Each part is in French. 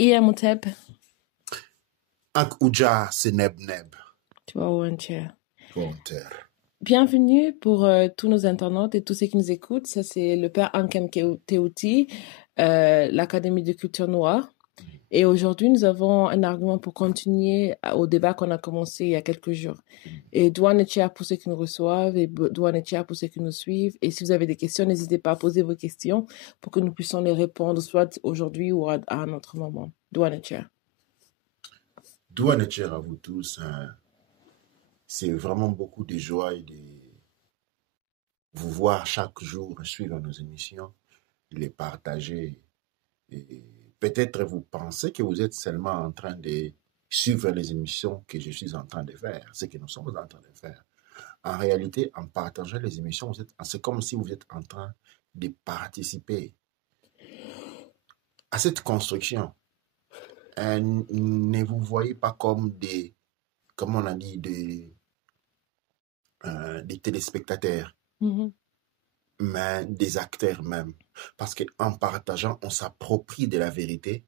Iya Muteb. Ak Uja Seneb Neb. Tuawantia. Volontaire. Bienvenue pour tous nos internautes et tous ceux qui nous écoutent. Ça, c'est le père Ankem Teuti, l'Académie de culture noire. Et aujourd'hui, nous avons un argument pour continuer au débat qu'on a commencé il y a quelques jours. Et Douane est cher pour ceux qui nous reçoivent et Douane est cher pour ceux qui nous suivent. Et si vous avez des questions, n'hésitez pas à poser vos questions pour que nous puissions les répondre soit aujourd'hui ou à un autre moment. Douane est cher. Douane et cher à vous tous. C'est vraiment beaucoup de joie et de vous voir chaque jour suivre nos émissions, les partager. Et peut-être vous pensez que vous êtes seulement en train de suivre les émissions que je suis en train de faire, ce que nous sommes en train de faire. En réalité, en partageant les émissions, c'est comme si vous êtes en train de participer à cette construction. Ne vous voyez pas comme des, comme on a dit, des téléspectateurs, mais des acteurs même. Parce qu'en partageant, on s'approprie de la vérité.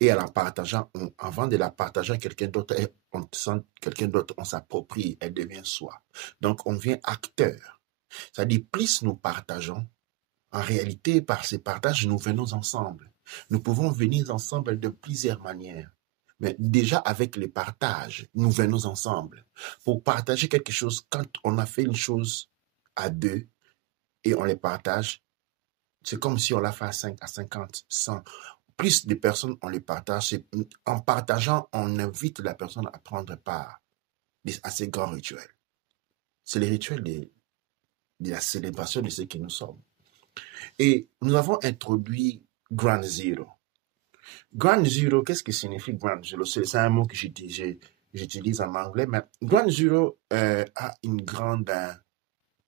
Et en la partageant, avant de la partager à quelqu'un d'autre, on sent quelqu'un d'autre, on s'approprie, elle devient soi. Donc, on devient acteur. C'est-à-dire, plus nous partageons, en réalité, par ces partages, nous venons ensemble. Nous pouvons venir ensemble de plusieurs manières. Mais déjà, avec les partages, nous venons ensemble. Pour partager quelque chose, quand on a fait une chose à deux et on les partage, c'est comme si on l'a fait à 5, à 50, 100. Plus de personnes, on les partage. En partageant, on invite la personne à prendre part à ces grands rituels. C'est les rituels de la célébration de ce que nous sommes. Et nous avons introduit Ground Zero. Ground Zero, qu'est-ce que signifie Ground Zero? C'est un mot que j'utilise en anglais, mais Ground Zero a une grande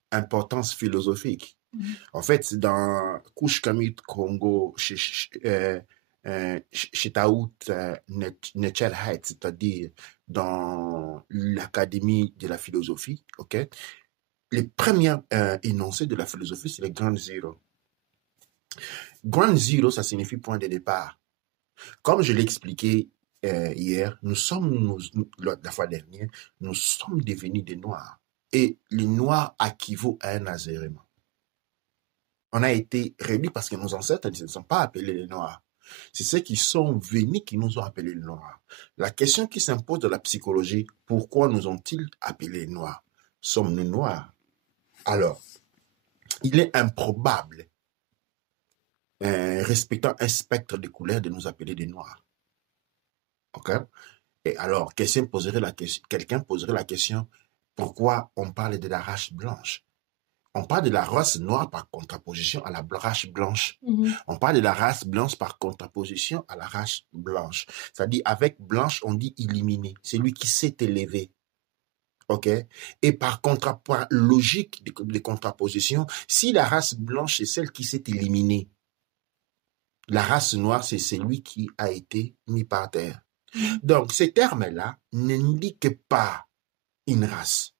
importance philosophique. En fait, dans Kushkamit Congo, Chitaout Nechelheit, c'est-à-dire dans l'Académie de la philosophie, ok? Les premiers énoncés de la philosophie, c'est les Ground Zero. Ground Zero, ça signifie point de départ. Comme je l'ai expliqué hier, la fois dernière, nous sommes devenus des Noirs. Et les Noirs équivaut à un azérément. On a été réduits parce que nos ancêtres ne sont pas appelés les Noirs. C'est ceux qui sont venus qui nous ont appelés les Noirs. La question qui s'impose de la psychologie, pourquoi nous ont-ils appelés les Noirs? Sommes-nous Noirs? Alors, il est improbable, respectant un spectre de couleurs, de nous appeler des Noirs. Ok? Et alors, quelqu'un poserait la question, pourquoi on parle de la race blanche? On parle de la race noire par contraposition à la race blanche. On parle de la race blanche par contraposition à la race blanche. C'est-à-dire, avec blanche, on dit illuminé. C'est lui qui s'est élevé. OK? Et par logique de contraposition, si la race blanche est celle qui s'est éliminée, la race noire, c'est celui qui a été mis par terre. Donc, ces termes-là n'indiquent pas une race.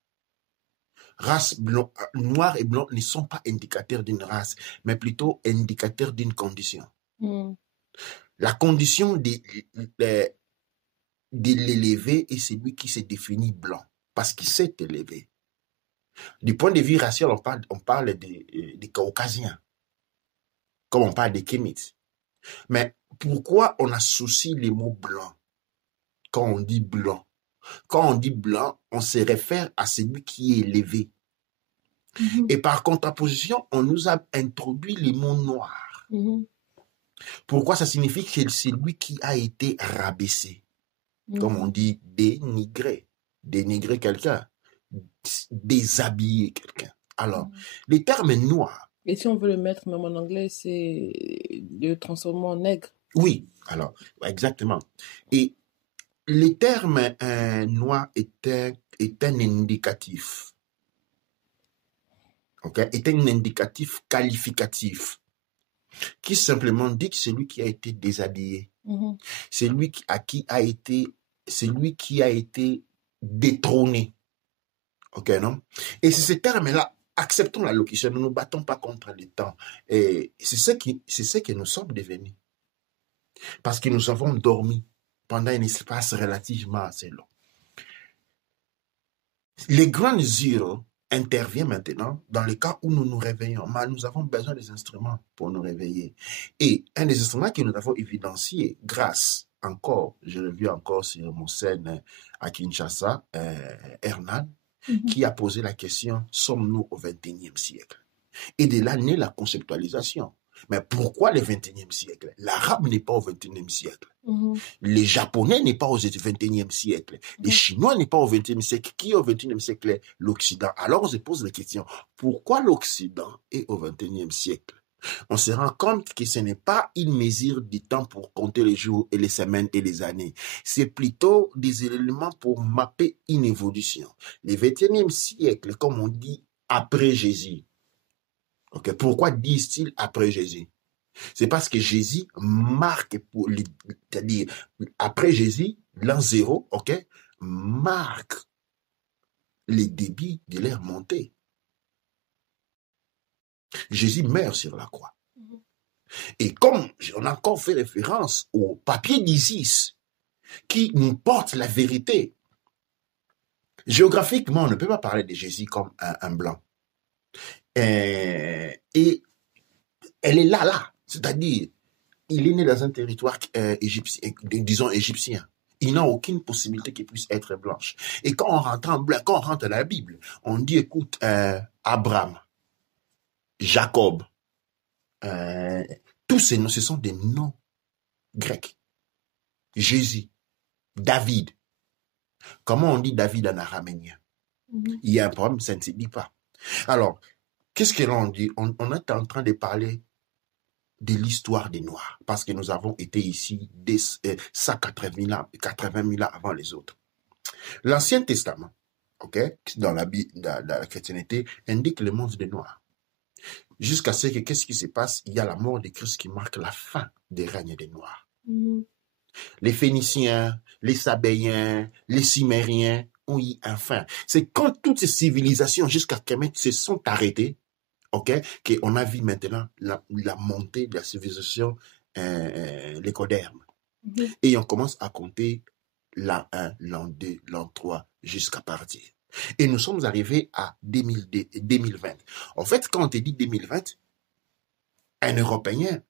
Noir et blanc ne sont pas indicateurs d'une race, mais plutôt indicateurs d'une condition. La condition de l'élevé est celui qui se définit blanc, parce qu'il s'est élevé. Du point de vue racial, on parle des Caucasiens, comme on parle des Kémites. Mais pourquoi on associe les mots blanc quand on dit blanc? Quand on dit blanc, on se réfère à celui qui est élevé. Et par contraposition, on nous a introduit les mots noirs. Pourquoi? Ça signifie que c'est lui qui a été rabaissé. Comme on dit dénigrer. Dénigrer quelqu'un. Déshabiller quelqu'un. Alors, les termes noirs. Et si on veut le mettre même en anglais, c'est le transformer en nègre. Oui, alors, exactement. Et le terme noir est un indicatif. Okay? Est un indicatif qualificatif qui simplement dit que c'est lui qui a été déshabillé. C'est lui qui a été détrôné. OK, non? Et c'est ce terme-là, acceptons la locution, ne nous battons pas contre le temps. Et c'est ce que nous sommes devenus. Parce que nous avons dormi pendant un espace relativement assez long. Les grandes zéros interviennent maintenant dans le cas où nous nous réveillons. Mais nous avons besoin des instruments pour nous réveiller. Et un des instruments que nous avons évidencié grâce encore, je l'ai vu encore sur mon scène à Kinshasa, Hernan, qui a posé la question, sommes-nous au XXIe siècle? Et de là naît la conceptualisation. Mais pourquoi le XXIe siècle? L'arabe n'est pas au XXIe siècle. Les Japonais n'est pas au XXIe siècle. Les Chinois n'est pas au XXIe siècle. Qui est au XXIe siècle? L'Occident. Alors on se pose la question, pourquoi l'Occident est au XXIe siècle? On se rend compte que ce n'est pas une mesure du temps pour compter les jours et les semaines et les années. C'est plutôt des éléments pour mapper une évolution. Le XXIe siècle, comme on dit, après Jésus. Okay. Pourquoi disent-ils après Jésus? C'est parce que Jésus marque, c'est-à-dire après Jésus, l'an 0, okay, marque les débits de leur montée. Jésus meurt sur la croix. Et comme on a encore fait référence au papier d'Isis qui nous porte la vérité, géographiquement, on ne peut pas parler de Jésus comme un blanc. Et elle est là. C'est-à-dire, il est né dans un territoire égyptien, disons égyptien. Il n'a aucune possibilité qu'il puisse être blanche. Et quand on rentre dans la Bible, on dit, écoute, Abraham, Jacob, tous ces noms, ce sont des noms grecs. Jésus, David. Comment on dit David en araméen? Il y a un problème, ça ne se dit pas. Alors, qu'est-ce que l'on dit? On est en train de parler de l'histoire des Noirs, parce que nous avons été ici dès 180 000 ans avant les autres. L'Ancien Testament, okay, dans la chrétienté, indique le monde des Noirs. Jusqu'à ce que, qu'est-ce qui se passe? Il y a la mort de Christ qui marque la fin des règnes des Noirs. Les Phéniciens, les Sabéens, les Cimériens ont eu un fin. C'est quand toutes ces civilisations jusqu'à Kemet se sont arrêtées, okay, qu'on a vu maintenant la montée de la civilisation l'écoderme. Et on commence à compter l'an 1, l'an 2, l'an 3 jusqu'à partir. Et nous sommes arrivés à 2020. En fait, quand on te dit 2020, un Européen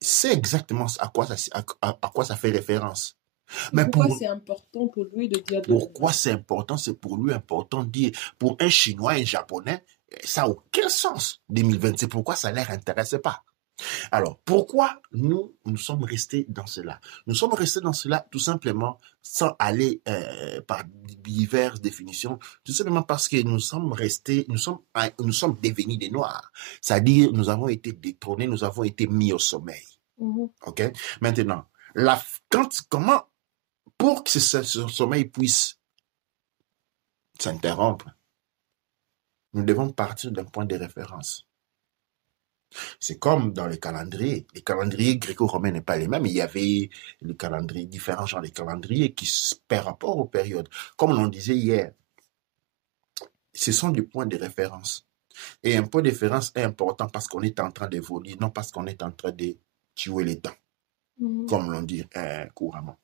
sait exactement à quoi ça fait référence. Mais pourquoi c'est important pour lui de dire... Pourquoi c'est important? C'est pour lui important de dire, pour un Chinois, un Japonais, ça n'a aucun sens, 2020. C'est pourquoi ça ne leur intéresse pas. Alors, pourquoi nous sommes restés dans cela? Nous sommes restés dans cela tout simplement sans aller par diverses définitions, tout simplement parce que nous sommes devenus des Noirs. C'est-à-dire, nous avons été détrônés, nous avons été mis au sommeil. OK? Maintenant, comment, pour que ce sommeil puisse s'interrompre, nous devons partir d'un point de référence. C'est comme dans les calendriers. Les calendriers gréco-romains n'est pas les mêmes. Il y avait les calendriers, différents genres de calendriers qui par rapport aux périodes. Comme on disait hier, ce sont des points de référence. Et un point de référence est important parce qu'on est en train d'évoluer, non parce qu'on est en train de tuer les temps, comme l'on dit couramment.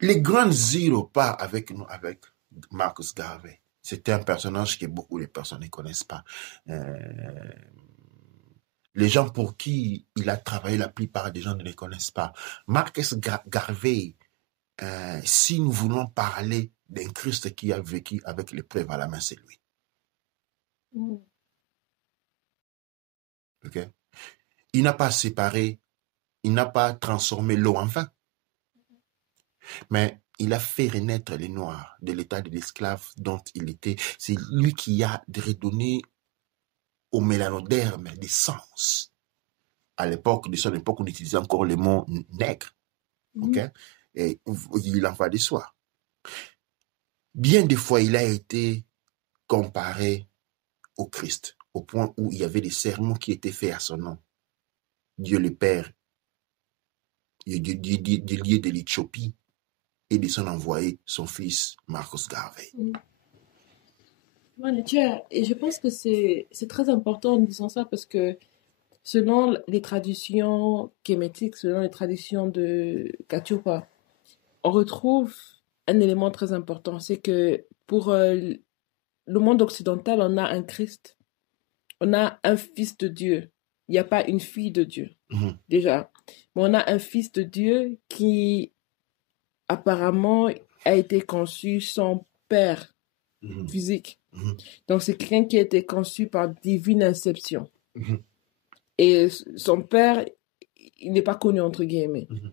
Les grandes îles part avec nous, avec Marcus Garvey. C'était un personnage que beaucoup de personnes ne connaissent pas. Les gens pour qui il a travaillé, la plupart des gens ne les connaissent pas. Marcus Garvey, si nous voulons parler d'un Christ qui a vécu avec l'épreuve à la main, c'est lui. Okay? Il n'a pas séparé, il n'a pas transformé l'eau en vin. Mais il a fait renaître les Noirs de l'état de l'esclave dont il était. C'est lui qui a redonné au mélanoderme des sens. À l'époque, de son époque, on utilisait encore le mot nègre. Okay? Et il en va de soi. Bien des fois, il a été comparé au Christ, au point où il y avait des sermons qui étaient faits à son nom. Dieu le Père, Dieu de l'Éthiopie, et de son envoyé, son fils, Marcus Garvey. Ouais, et je pense que c'est très important en disant ça parce que selon les traditions kémétiques, selon les traditions de Katiupa, on retrouve un élément très important, c'est que pour le monde occidental, on a un Christ, on a un fils de Dieu. Il n'y a pas une fille de Dieu, Mhm, déjà. Mais on a un fils de Dieu qui apparemment a été conçu sans père mhm, physique. mhm, Donc c'est quelqu'un qui a été conçu par divine inception. mhm, Et son père, il n'est pas connu entre guillemets. mhm,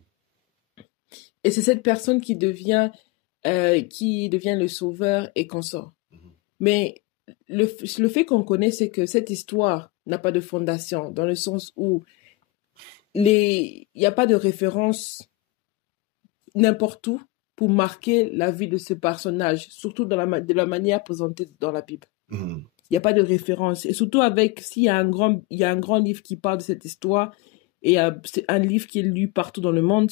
Et c'est cette personne qui devient le sauveur et consort. mhm, Mais le fait qu'on connaît, c'est que cette histoire n'a pas de fondation, dans le sens où il n'y a pas de référence n'importe où pour marquer la vie de ce personnage, surtout de la manière présentée dans la Bible. mhm. Il n'y a pas de référence. Et surtout s'il y a il y a un grand livre qui parle de cette histoire, et c'est un livre qui est lu partout dans le monde,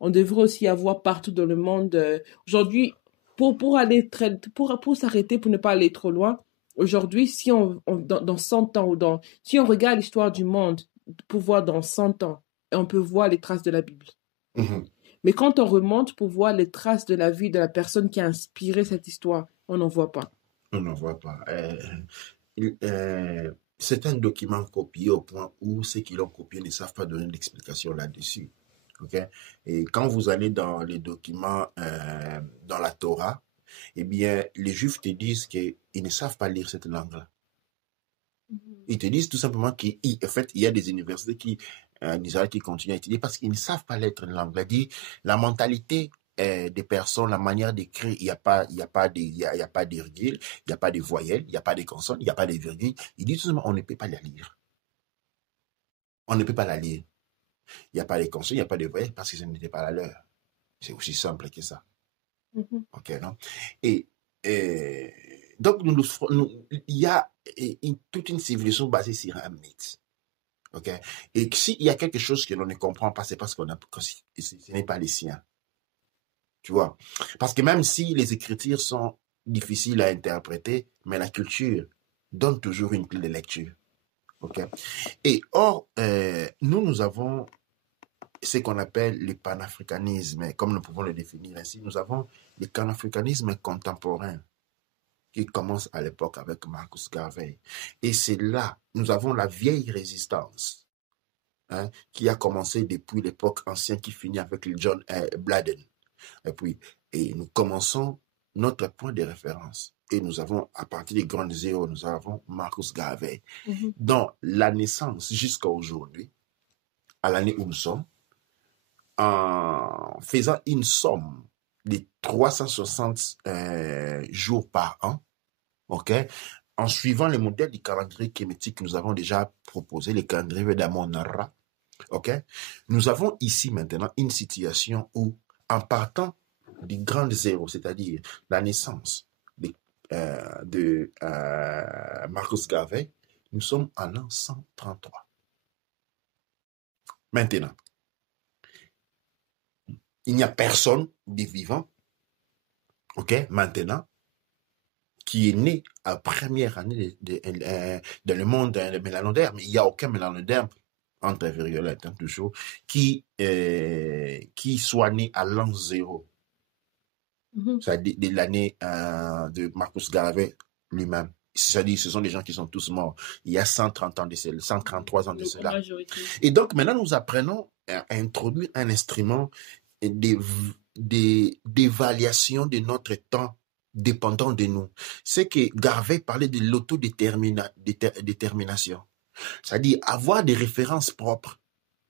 on devrait aussi avoir partout dans le monde. Aujourd'hui, pour aller pour s'arrêter, pour ne pas aller trop loin, aujourd'hui, si dans 100 ans, si on regarde l'histoire du monde, pour voir dans 100 ans, et on peut voir les traces de la Bible. Mhm. Mais quand on remonte pour voir les traces de la vie de la personne qui a inspiré cette histoire, on n'en voit pas. On n'en voit pas. C'est un document copié au point où ceux qui l'ont copié ne savent pas donner d'explication là-dessus. Ok. Et quand vous allez dans les documents dans la Torah, eh bien, les Juifs te disent qu'ils ne savent pas lire cette langue-là. Ils te disent tout simplement qu'en fait, il y a des universités en Israël qui continuent à étudier parce qu'ils ne savent pas lire une langue. C'est-à-dire, la mentalité des personnes, la manière d'écrire, il n'y a pas, il y a pas de, il y a pas de virgule, il n'y a pas de voyelles, il n'y a pas de consonnes, il n'y a pas de virgule. Ils disent tout simplement, on ne peut pas la lire. On ne peut pas la lire. Il n'y a pas de consonnes, il n'y a pas de voyelles parce que ce n'était pas la leur. C'est aussi simple que ça. Mhm. OK, non? Et, euh, donc, il y a toute une civilisation basée sur un mythe. OK? Et s'il y a quelque chose que l'on ne comprend pas, c'est parce que ce n'est pas les siens. Tu vois? Parce que même si les écritures sont difficiles à interpréter, mais la culture donne toujours une clé de lecture. OK? Et or, nous avons ce qu'on appelle le panafricanisme, comme nous pouvons le définir ainsi. Nous avons le panafricanisme contemporain qui commence à l'époque avec Marcus Garvey. Et c'est là, nous avons la vieille résistance, hein, qui a commencé depuis l'époque ancienne, qui finit avec le John Bladden. Et nous commençons notre point de référence. Et nous avons, à partir des grandes zéros, nous avons Marcus Garvey. Mhm. Dans la naissance jusqu'à aujourd'hui, à l'année où nous sommes, en faisant une somme de 360 jours par an, ok, en suivant le modèle du calendrier kémétique que nous avons déjà proposé, le calendrier d'Amon-Ra, ok, nous avons ici maintenant une situation où, en partant du grand zéro, c'est-à-dire la naissance de Marcus Garvey, nous sommes en an 133. Maintenant, il n'y a personne de vivant, ok, maintenant, qui est né à première année dans le monde de mélanoderme. Il n'y a aucun mélanoderme, entre virgulettes, hein, toujours, qui soit né à l'an zéro. Mhm. C'est-à-dire de l'année de Marcus Garvey lui-même. C'est-à-dire ce sont des gens qui sont tous morts. Il y a 130 ans de cela, 133 ans de La cela. majorité. Et donc maintenant, nous apprenons à introduire un instrument d'évaluation de notre temps dépendant de nous. C'est que Garvey parlait de l'autodétermination. C'est-à-dire avoir des références propres.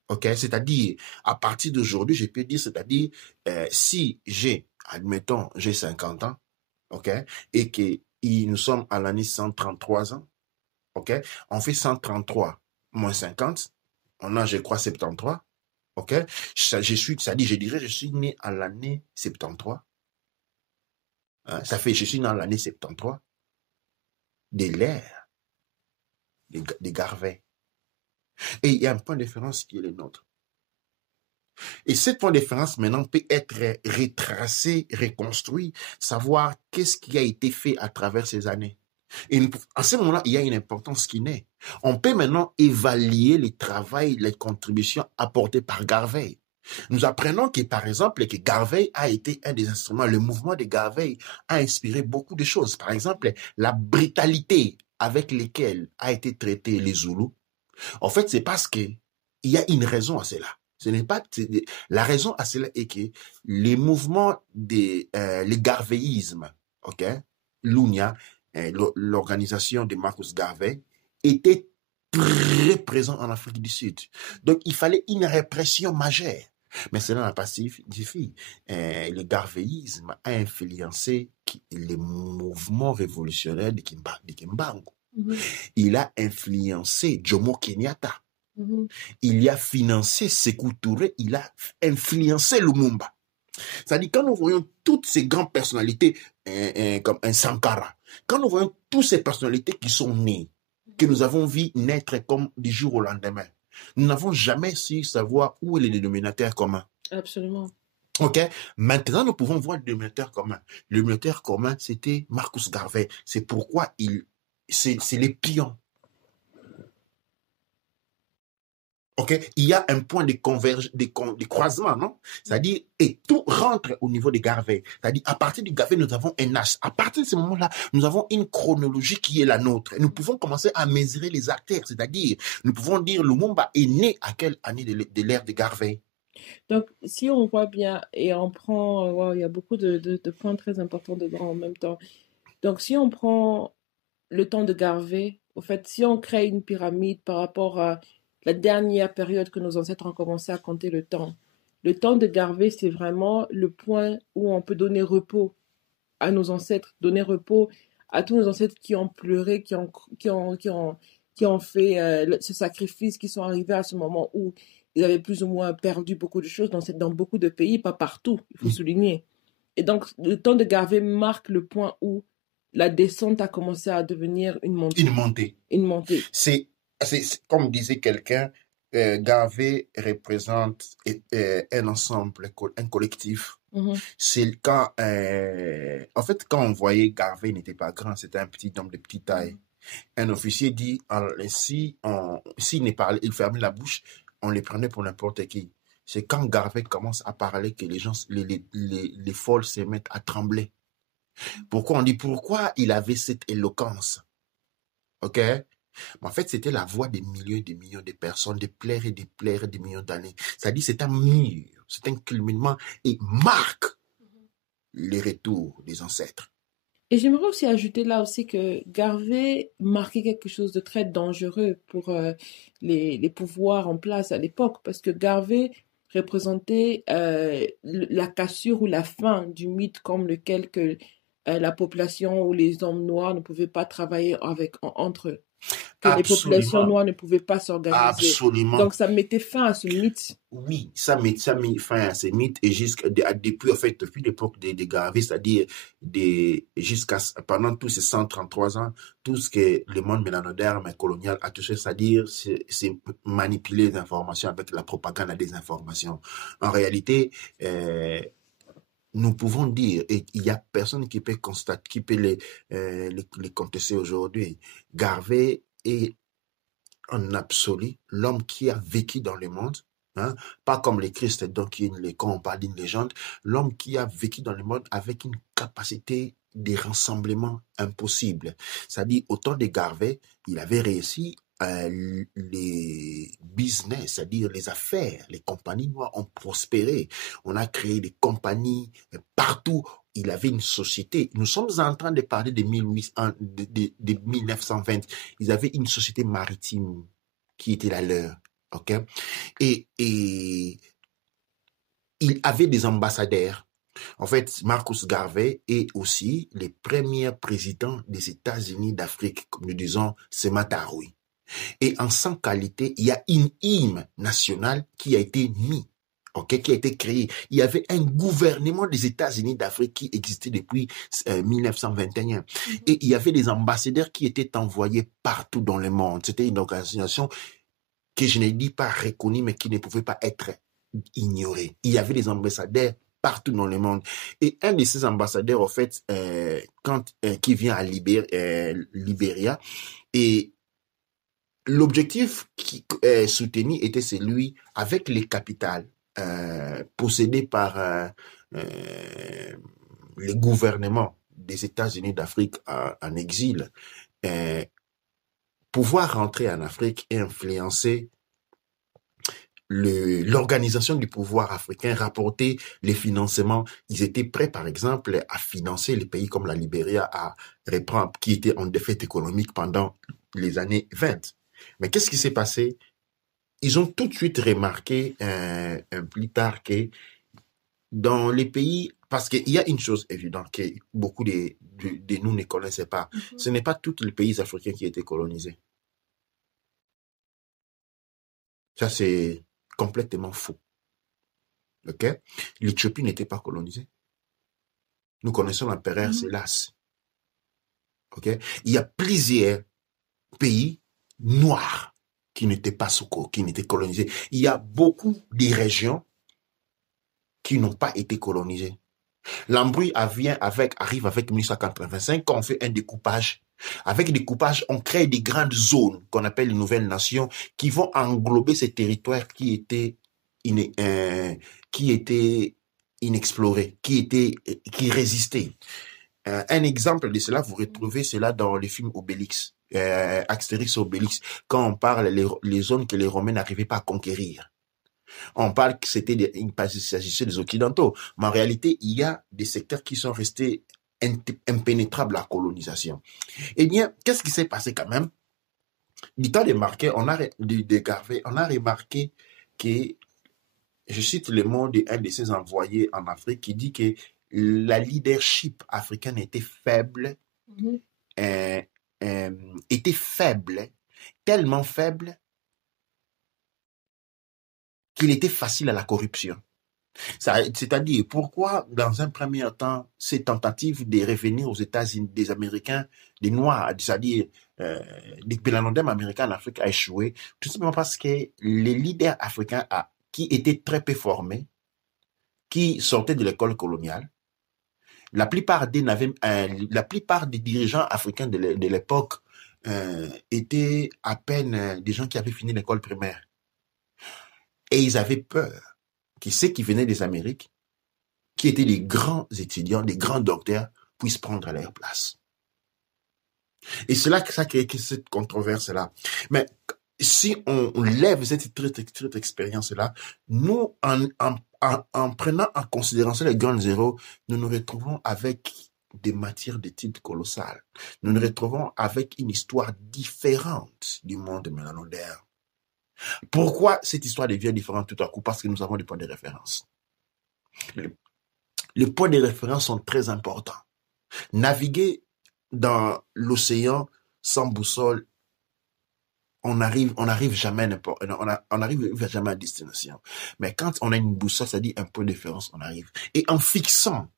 OK? C'est-à-dire, à partir d'aujourd'hui, je peux dire, c'est-à-dire, si admettons, j'ai 50 ans, OK? Et que nous sommes à l'année 133 ans, OK? On fait 133 moins 50, on a, je crois, 73, OK? C'est-à-dire, je dirais, je suis né à l'année 73. Hein? Ça fait, je suis né à l'année 73 de l'ère de Garvey. Et il y a un point de référence qui est le nôtre. Et ce point de référence maintenant peut être retracé, reconstruit, savoir qu'est-ce qui a été fait à travers ces années. Et à ce moment-là, il y a une importance qui naît. On peut maintenant évaluer le travail, les contributions apportées par Garvey. Nous apprenons que, par exemple, que Garvey a été un des instruments, le mouvement de Garvey a inspiré beaucoup de choses. Par exemple, la brutalité avec laquelle a été traité les Zoulous. En fait, c'est parce que il y a une raison à cela. Ce n'est pas la raison à cela est que les mouvements le garveyisme, ok, l'UNIA, l'organisation de Marcus Garvey, était très présent en Afrique du Sud. Donc, il fallait une répression majeure. Mais cela n'a pas suffi. Le garveyisme a influencé les mouvements révolutionnaires de Kimbangu. Il a influencé Jomo Kenyatta. Il a financé Sékou Touré. Il a influencé Lumumba. C'est-à-dire, quand nous voyons toutes ces grandes personnalités, comme un Sankara, quand nous voyons toutes ces personnalités qui sont nées, que nous avons vu naître comme du jour au lendemain, nous n'avons jamais su savoir où est le dénominateur commun. Absolument. OK? Maintenant, nous pouvons voir le dénominateur commun. Le dénominateur commun, c'était Marcus Garvey. C'est pourquoi c'est les pions. OK? Il y a un point de convergence, de croisement, non? C'est-à-dire, et tout rentre au niveau de Garvey. C'est-à-dire, à partir du Garvey, nous avons un âge. À partir de ce moment-là, nous avons une chronologie qui est la nôtre. Et nous pouvons commencer à mesurer les acteurs. C'est-à-dire, nous pouvons dire Lumumba est né à quelle année de l'ère de Garvey? Donc, si on voit bien et on prend, il y a beaucoup de points très importants dedans en même temps. Donc, si on prend le temps de Garvey, au fait, si on crée une pyramide par rapport à la dernière période que nos ancêtres ont commencé à compter le temps de Garvey, c'est vraiment le point où on peut donner repos à nos ancêtres, donner repos à tous nos ancêtres qui ont pleuré, qui ont fait ce sacrifice, qui sont arrivés à ce moment où ils avaient plus ou moins perdu beaucoup de choses dans beaucoup de pays, pas partout, il faut souligner. Et donc, le temps de Garvey marque le point où la descente a commencé à devenir une montée. Une montée. C'est comme disait quelqu'un, Garvey représente un ensemble, un collectif. C'est quand, en fait, quand on voyait Garvey, il n'était pas grand, c'était un petit homme de petite taille. Un officier dit, s'il parlait, il fermait la bouche, on les prenait pour n'importe qui. C'est quand Garvey commence à parler que les gens, les folles se mettent à trembler. Pourquoi il avait cette éloquence? OK? En fait, c'était la voix des millions et des millions de personnes, des plaies et des millions d'années. C'est-à-dire, c'est un mur, c'est un culminement et marque les retours des ancêtres. Et j'aimerais aussi ajouter là aussi que Garvey marquait quelque chose de très dangereux pour les pouvoirs en place à l'époque, parce que Garvey représentait la cassure ou la fin du mythe comme lequel que la population ou les hommes noirs ne pouvaient pas travailler entre eux. Que les populations noires ne pouvaient pas s'organiser. Absolument. Donc, ça mettait fin à ce mythe. Oui, ça met fin à ce mythe et depuis, en fait, depuis l'époque des Garvey, c'est-à-dire pendant tous ces 133 ans, tout ce que le monde mélanoderme colonial a touché, c'est-à-dire c'est manipuler les informations avec la propagande des informations. En réalité, nous pouvons dire, et il n'y a personne qui peut constater, qui peut les contester aujourd'hui, Garvey est en absolu l'homme qui a vécu dans le monde, hein, pas comme les Christ, donc quand on parle d'une légende, l'homme qui a vécu dans le monde avec une capacité de rassemblement impossible. C'est-à-dire, au temps de Garvey, il avait réussi les business, c'est-à-dire les affaires, les compagnies noires ont prospéré. On a créé des compagnies partout. Il avait une société. Nous sommes en train de parler de 1920. Ils avaient une société maritime qui était la leur. OK? Et il avait des ambassadeurs. En fait, Marcus Garvey est aussi le premier président des États-Unis d'Afrique, comme nous disons, c'est Mataroui. Et en sans qualité, il y a une hymne nationale qui a été mise, okay, qui a été créée. Il y avait un gouvernement des États-Unis d'Afrique qui existait depuis 1921. Et il y avait des ambassadeurs qui étaient envoyés partout dans le monde. C'était une organisation que je ne dis pas reconnue, mais qui ne pouvait pas être ignorée. Il y avait des ambassadeurs partout dans le monde. Et un de ces ambassadeurs, en fait, qui vient à Libéria, et l'objectif soutenu était celui, avec les capitales possédées par les gouvernements des États-Unis d'Afrique en exil, pouvoir rentrer en Afrique et influencer l'organisation du pouvoir africain, rapporter les financements. Ils étaient prêts, par exemple, à financer les pays comme la Libéria, à reprendre, qui étaient en défaite économique pendant les années 20. Mais qu'est-ce qui s'est passé? Ils ont tout de suite remarqué plus tard que dans les pays, parce qu'il y a une chose évidente que beaucoup de nous ne connaissaient pas, ce n'est pas tous les pays africains qui étaient colonisés. Ça, c'est complètement faux. Ok? L'Éthiopie n'était pas colonisée. Nous connaissons l'empereur Sélasse. Ok? Il y a plusieurs pays noirs qui n'étaient pas qui n'étaient colonisés. Il y a beaucoup de régions qui n'ont pas été colonisées. L'embrouille arrive avec 1885 quand on fait un découpage. Avec le découpage, on crée des grandes zones qu'on appelle les nouvelles nations qui vont englober ces territoires qui étaient inexplorés, qui résistaient. Un exemple de cela, vous retrouvez cela dans le film Obélix, Astérix et Obélix, quand on parle les zones que les Romains n'arrivaient pas à conquérir. On parle que il s'agissait des Occidentaux, mais en réalité, il y a des secteurs qui sont restés impénétrables à la colonisation. Eh bien, qu'est-ce qui s'est passé quand même? Du temps de Marquet, on a remarqué que, je cite le mot d'un de ses envoyés en Afrique, qui dit que la leadership africaine était faible, tellement faible qu'il était facile à la corruption. C'est-à-dire, pourquoi, dans un premier temps, ces tentatives de revenir aux États-Unis, des Américains, des Noirs, c'est-à-dire des pélanodèmes américains en Afrique, a échoué? Tout simplement parce que les leaders africains qui étaient très peu formés, qui sortaient de l'école coloniale, la plupart des dirigeants africains de l'époque étaient à peine des gens qui avaient fini l'école primaire. Et ils avaient peur que ceux qui venaient des Amériques, qui étaient des grands étudiants, des grands docteurs, puissent prendre leur place. Et c'est là que ça crée cette controverse-là. Mais si on lève cette expérience-là, nous, en prenant en considération les Ground Zero, nous nous retrouvons avec des matières d'études colossales. Nous nous retrouvons avec une histoire différente du monde mélanodère. Pourquoi cette histoire devient différente tout à coup? Parce que nous avons des points de référence. Les points de référence sont très importants. Naviguer dans l'océan sans boussole, on n'arrive jamais à destination. Mais quand on a une boussole, ça dit un point de référence, on arrive. Et en fixant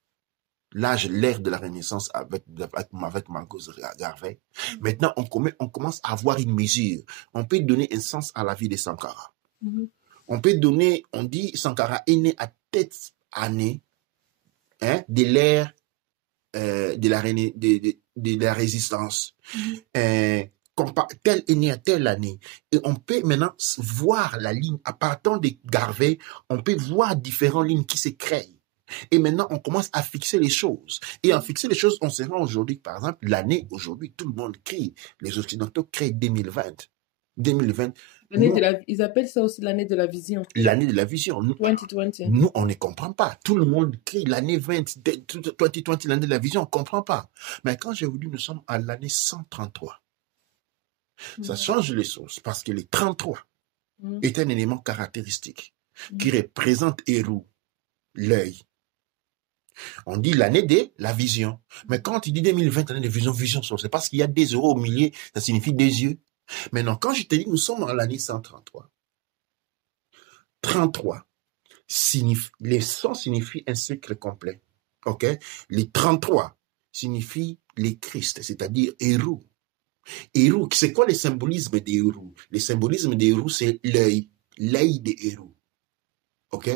l'ère de la Renaissance avec Marcus Garvey, maintenant on commence à avoir une mesure. On peut donner un sens à la vie de Sankara. On dit Sankara est né à telle année de l'ère de la résistance. Tel est né à telle année. Et on peut maintenant voir la ligne, à partir de Garvey, on peut voir différentes lignes qui se créent. Et maintenant, on commence à fixer les choses. Et en fixer les choses, on se rend aujourd'hui, par exemple, l'année aujourd'hui, tout le monde crie. Les Occidentaux créent 2020. Ils appellent ça aussi l'année de la vision. L'année de la vision. 2020. Nous, on ne comprend pas. Tout le monde crie l'année 2020, l'année de la vision, on ne comprend pas. Mais quand je vous dis, nous sommes à l'année 133. Ça change les choses parce que les 33 est un élément caractéristique qui représente Eru, l'œil. On dit l'année de la vision. Mais quand il dit 2020, l'année de vision, c'est parce qu'il y a des zéros au milieu, ça signifie des yeux. Maintenant, quand je te dis, nous sommes en l'année 133. 33 signifie, les 100 signifie un cycle complet. Ok? Les 33 signifient les Christ, c'est-à-dire Eru. Eru, c'est quoi le symbolisme d'Eru? Le symbolisme d'Eru, c'est l'œil de Eru. Ok?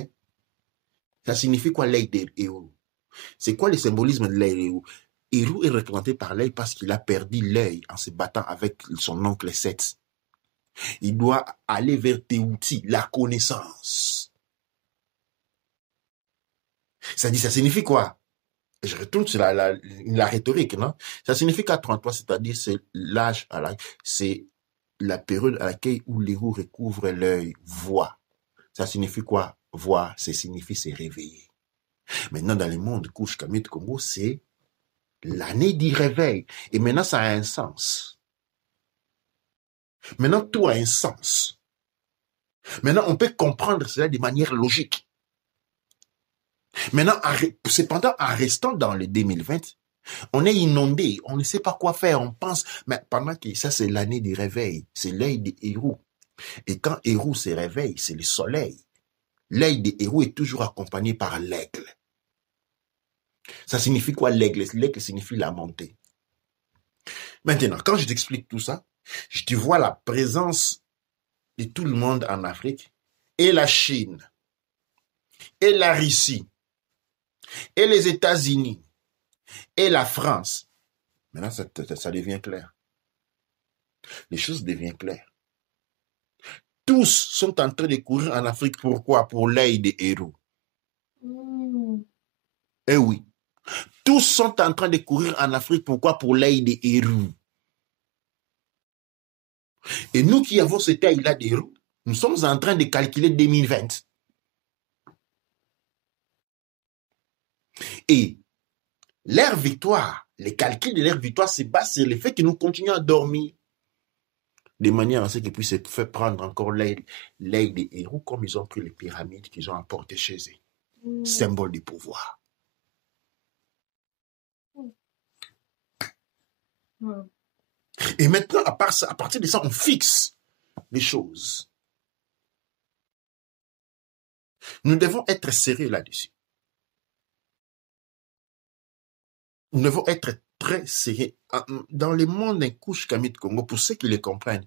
Ça signifie quoi l'œil des héros? C'est quoi le symbolisme de l'œil des héros? Héros est représenté par l'œil parce qu'il a perdu l'œil en se battant avec son oncle Seth. Il doit aller vers Tehuti, la connaissance. Ça dit, ça signifie quoi? Je retourne sur la rhétorique, non? Ça signifie qu'à 33, c'est-à-dire c'est l'âge, c'est la période à laquelle où l'héros recouvre l'œil, voit. Ça signifie quoi? Voir, ça signifie se réveiller. Maintenant, dans le monde couche Kamit Congo, c'est l'année du réveil. Et maintenant, ça a un sens. Maintenant, tout a un sens. Maintenant, on peut comprendre cela de manière logique. Maintenant, cependant, en restant dans le 2020, on est inondé, on ne sait pas quoi faire, on pense, mais pendant que ça, c'est l'année du réveil, c'est l'œil des héros. Et quand héros se réveille, c'est le soleil. L'œil des héros est toujours accompagné par l'aigle. Ça signifie quoi l'aigle? L'aigle signifie la montée. Maintenant, quand je t'explique tout ça, je te vois la présence de tout le monde en Afrique, et la Chine, et la Russie, et les États-Unis, et la France. Maintenant, ça devient clair. Les choses deviennent claires. Tous sont en train de courir en Afrique. Pourquoi? Pour l'œil des héros. Eh oui. Tous sont en train de courir en Afrique. Pourquoi? Pour l'œil des héros. Et nous qui avons cet œil-là des héros, nous sommes en train de calculer 2020. Et leur victoire, les calculs de leur victoire se basent sur le fait que nous continuons à dormir. De manière à ce qu'ils puissent se faire prendre encore l'œil des héros comme ils ont pris les pyramides qu'ils ont apportées chez eux. Symbole du pouvoir. Et maintenant, à partir de ça, on fixe les choses. Nous devons être sérieux là-dessus. Nous devons être très sérieux. Dans le monde d'un couche Kamit Congo, pour ceux qui le comprennent,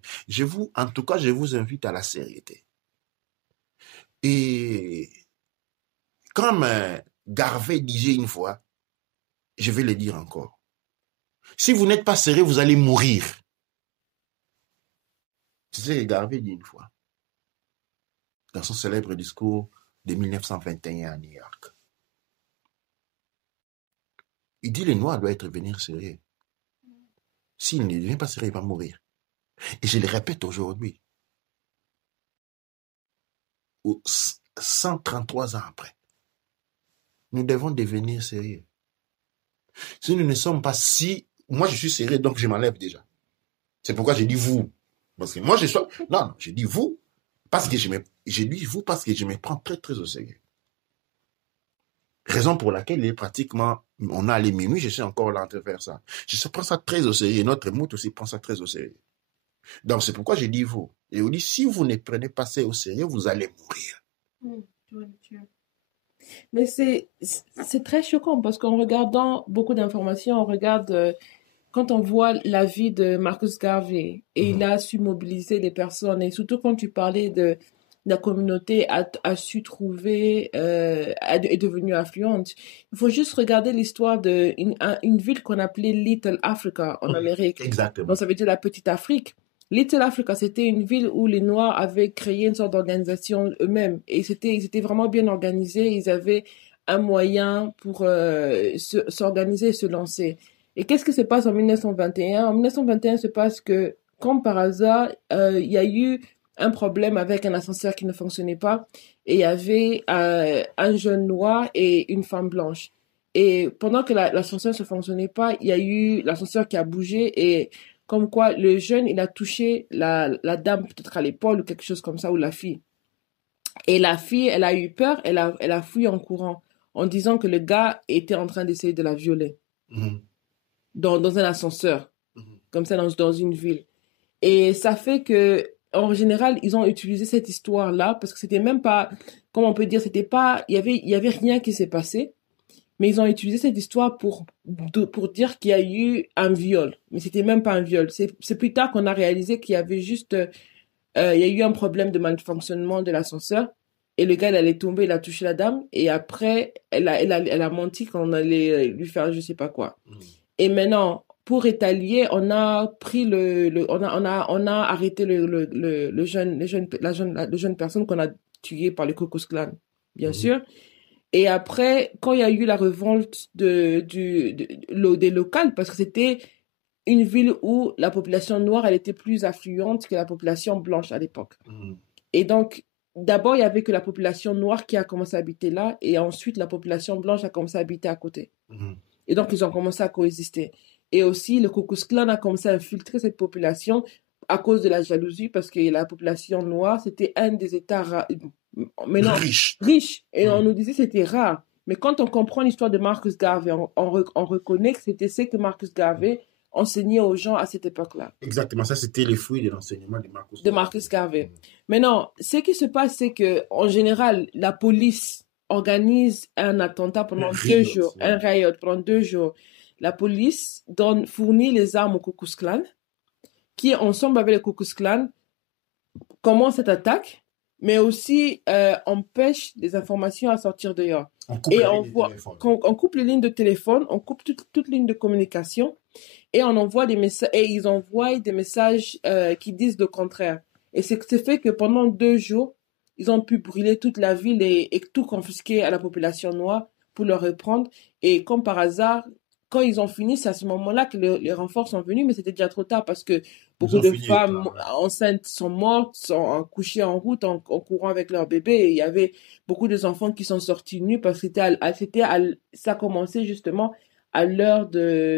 en tout cas, je vous invite à la sérieuté. Et comme Garvey disait une fois, je vais le dire encore, si vous n'êtes pas sérieux, vous allez mourir. C'est ce que Garvey dit une fois, dans son célèbre discours de 1921 à New York. Il dit le noir doit venir sérieux. S'il ne devient pas sérieux, il va mourir. Et je le répète aujourd'hui, 133 ans après, nous devons devenir sérieux. Si nous ne sommes pas moi je suis sérieux, donc je m'enlève déjà. C'est pourquoi je dis vous. Parce que moi je suis... Non, je dis vous, parce que je dis vous parce que je me prends très très au sérieux. Raison pour laquelle il est pratiquement, on a les minuit, je suis encore là en train de faire ça. Je prends ça très au sérieux. Notre mout aussi prend ça très au sérieux. Donc c'est pourquoi je dis vous. Et on dit, si vous ne prenez pas ça au sérieux, vous allez mourir. Mais c'est très choquant parce qu'en regardant beaucoup d'informations, on regarde, quand on voit la vie de Marcus Garvey et il a su mobiliser les personnes et surtout quand tu parlais de la communauté a su trouver, est devenue affluente. Il faut juste regarder l'histoire d'une ville qu'on appelait Little Africa en Amérique. Exactement. Donc ça veut dire la petite Afrique. Little Africa, c'était une ville où les Noirs avaient créé une sorte d'organisation eux-mêmes. Et c'était vraiment bien organisé. Ils avaient un moyen pour s'organiser et se lancer. Et qu'est-ce qui se passe en 1921? En 1921, se passe que, comme par hasard, il y a eu un problème avec un ascenseur qui ne fonctionnait pas. Et il y avait un jeune noir et une femme blanche. Et pendant que l'ascenseur ne fonctionnait pas, il y a eu l'ascenseur qui a bougé et comme quoi le jeune, il a touché la dame peut-être à l'épaule ou quelque chose comme ça, ou la fille. Et la fille, elle a eu peur, elle a fui en courant, en disant que le gars était en train d'essayer de la violer. Dans un ascenseur, comme ça, dans une ville. Et ça fait que, en général, ils ont utilisé cette histoire-là, parce que c'était même pas, comment on peut dire, c'était pas, il y avait rien qui s'est passé. Mais ils ont utilisé cette histoire pour dire qu'il y a eu un viol. Mais c'était même pas un viol. C'est plus tard qu'on a réalisé qu'il y avait juste... il y a eu un problème de malfonctionnement de l'ascenseur. Et le gars, il allait tomber, il a touché la dame. Et après, elle a menti qu'on allait lui faire je sais pas quoi. Et maintenant, pour rétalier, on a pris on a arrêté le jeune personne qu'on a tué par le Ku Klux Klan, bien sûr. Et après, quand il y a eu la révolte des locales, parce que c'était une ville où la population noire, elle était plus affluente que la population blanche à l'époque. Et donc, d'abord, il y avait que la population noire qui a commencé à habiter là, et ensuite, la population blanche a commencé à habiter à côté. Et donc, ils ont commencé à coexister. Et aussi, le Ku Klux Klan a commencé à infiltrer cette population à cause de la jalousie, parce que la population noire, c'était un des États riches. Et on nous disait que c'était rare. Mais quand on comprend l'histoire de Marcus Garvey, on reconnaît que c'était ce que Marcus Garvey enseignait aux gens à cette époque-là. Exactement, ça c'était les fruits de l'enseignement de Marcus Garvey. Maintenant, ce qui se passe, c'est que en général, la police organise un attentat pendant 2 jours, un riot pendant 2 jours. La police fournit les armes au Ku Klux Klan, qui ensemble avec le Ku Klux Klan commence cette attaque, mais aussi empêche des informations à sortir dehors. On coupe les lignes de téléphone, on coupe toute ligne de communication, et on envoie des messages, et ils envoient des messages qui disent le contraire. Et c'est fait que pendant 2 jours, ils ont pu brûler toute la ville et tout confisquer à la population noire pour leur reprendre. Et comme par hasard, quand ils ont fini, c'est à ce moment-là que les renforts sont venus, mais c'était déjà trop tard parce que beaucoup de femmes enceintes sont mortes, sont couchées en route en courant avec leur bébé. Et il y avait beaucoup d'enfants qui sont sortis nus parce que ça commençait justement à l'heure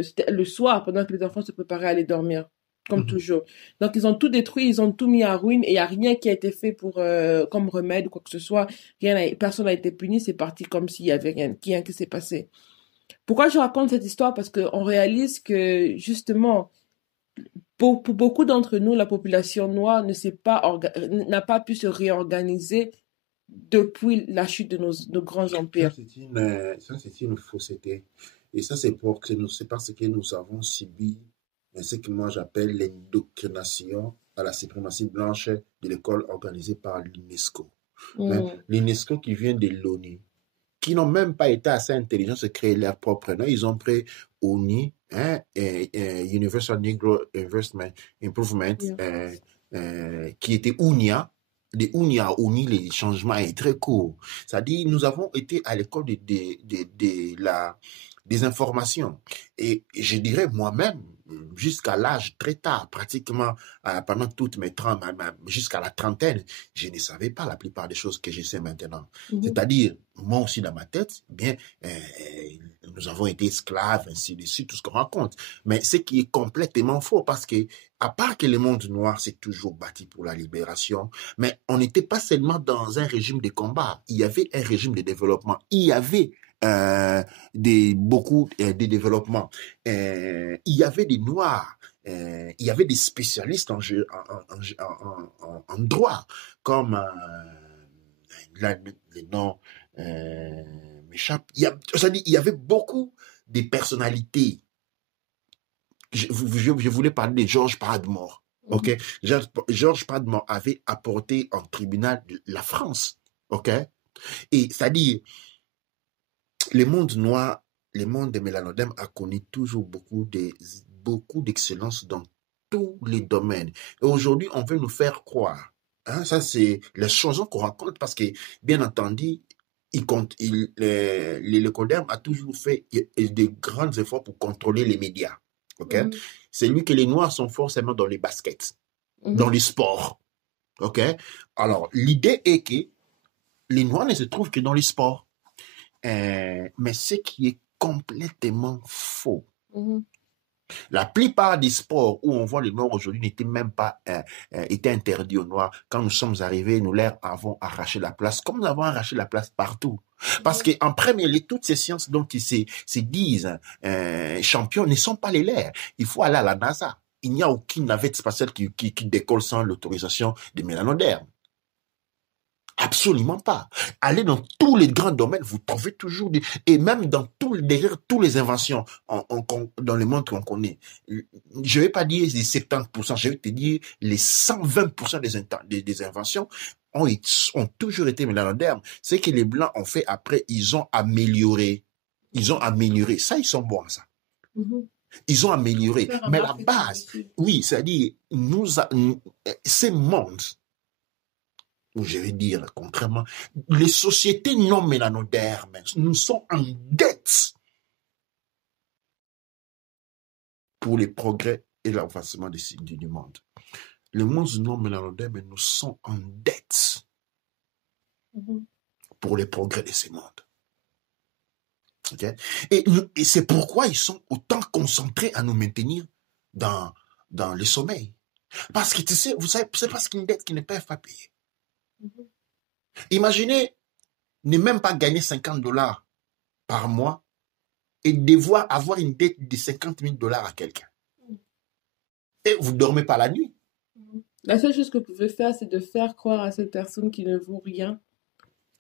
c'était le soir, pendant que les enfants se préparaient à aller dormir, comme toujours. Donc, ils ont tout détruit, ils ont tout mis en ruine et il n'y a rien qui a été fait comme remède ou quoi que ce soit. Personne n'a été puni, c'est parti comme s'il y avait rien qui s'est passé. Pourquoi je raconte cette histoire? Parce qu'on réalise que, justement, pour beaucoup d'entre nous, la population noire n'a pas pu se réorganiser depuis la chute de nos grands empires. Ça, c'est une fausseté. Et ça, c'est parce que nous avons subi ce que moi j'appelle l'indoctrination à la suprématie blanche de l'école organisée par l'UNESCO. L'UNESCO qui vient de l'ONU, qui n'ont même pas été assez intelligents de créer leur propre nom. Ils ont pris ONU, Universal Negro Investment Improvement, qui était UNIA. De UNIA à ONU, les changements est très court. C'est-à-dire, nous avons été à l'école des informations. Et je dirais moi-même, jusqu'à l'âge très tard, pratiquement pendant toutes mes 30, jusqu'à la trentaine, je ne savais pas la plupart des choses que je sais maintenant. C'est-à-dire, moi aussi dans ma tête, nous avons été esclaves, ainsi de suite, tout ce qu'on raconte. Mais ce qui est complètement faux, parce que, à part que le monde noir s'est toujours battu pour la libération, mais on n'était pas seulement dans un régime de combat. Il y avait un régime de développement. Il y avait beaucoup de développement. Il y avait des Noirs, il y avait des spécialistes en droit, comme les noms m'échappent. Il y avait beaucoup de personnalités. Je voulais parler de George Padmore. Ok, George Padmore avait apporté en tribunal la France. Ok, et c'est-à-dire le monde noir, le monde des mélanodèmes a connu toujours beaucoup d'excellence dans tous les domaines. Et aujourd'hui, on veut nous faire croire. Ça, c'est les choses qu'on raconte parce que, bien entendu, le Codem a toujours fait de grands efforts pour contrôler les médias. Okay? C'est lui que les Noirs sont forcément dans les baskets, dans les sports. Okay? Alors, l'idée est que les Noirs ne se trouvent que dans les sports. Mais ce qui est complètement faux. La plupart des sports où on voit les Noirs aujourd'hui n'étaient même pas étaient interdits aux Noirs. Quand nous sommes arrivés, nous leur avons arraché la place, comme nous avons arraché la place partout. Parce qu'en premier lieu, toutes ces sciences dont ils se disent champions ne sont pas les leurs. Il faut aller à la NASA. Il n'y a aucune navette spatiale qui décolle sans l'autorisation des mélanodermes. Absolument pas. Allez dans tous les grands domaines, vous trouvez toujours des... Et même derrière toutes les inventions dans le monde qu'on connaît, je ne vais pas dire les 70%, je vais te dire les 120% des inventions ont toujours été modernes. C'est que les Blancs ont fait après, ils ont amélioré. Ça, ils sont bons à ça. Ils ont amélioré. Mais la base, oui, c'est-à-dire, ces mondes, je vais dire concrètement, les sociétés non mélanodermes, nous sommes en dette pour les progrès et l'avancement du monde. Les mondes non mélanodermes, nous sommes en dette pour les progrès de ces mondes. Okay? Et c'est pourquoi ils sont autant concentrés à nous maintenir dans le sommeil. Parce que tu sais, vous savez, c'est parce qu'une dette qu'ils ne peuvent pas payer. Imaginez ne même pas gagner $50 par mois et devoir avoir une dette de $50,000 à quelqu'un. Et vous ne dormez pas la nuit. La seule chose que vous pouvez faire, c'est de faire croire à cette personne qui ne vaut rien.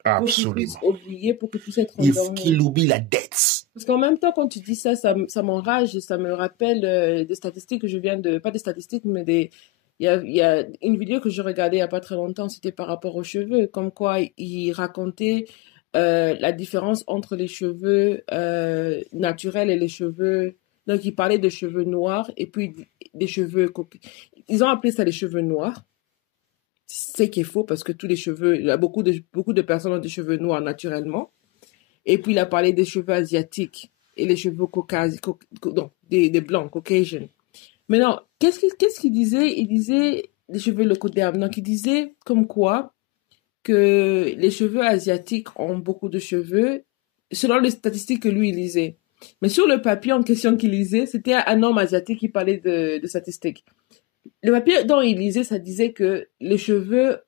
Absolument. Pour qu'il puisse oublier, pour qu'il puisse être endormi. Qu'il oublie la dette. Parce qu'en même temps, quand tu dis ça, ça m'enrage et ça me rappelle des statistiques que je viens de... Pas des statistiques, mais il y a une vidéo que je regardais il n'y a pas très longtemps, c'était par rapport aux cheveux, comme quoi il racontait la différence entre les cheveux naturels et les cheveux... Donc, il parlait de cheveux noirs et puis des cheveux... Ils ont appelé ça les cheveux noirs. C'est qui est faux parce que tous les cheveux... Beaucoup de personnes ont des cheveux noirs naturellement. Et puis, il a parlé des cheveux asiatiques et les cheveux des blancs, caucasian. Mais non, qu'est-ce qu'il disait? Il disait les cheveux leucodermes. Donc, il disait comme quoi que les cheveux asiatiques ont beaucoup de cheveux, selon les statistiques que lui, il lisait. Mais sur le papier en question qu'il lisait, c'était un homme asiatique qui parlait de statistiques. Le papier dont il lisait, ça disait que les cheveux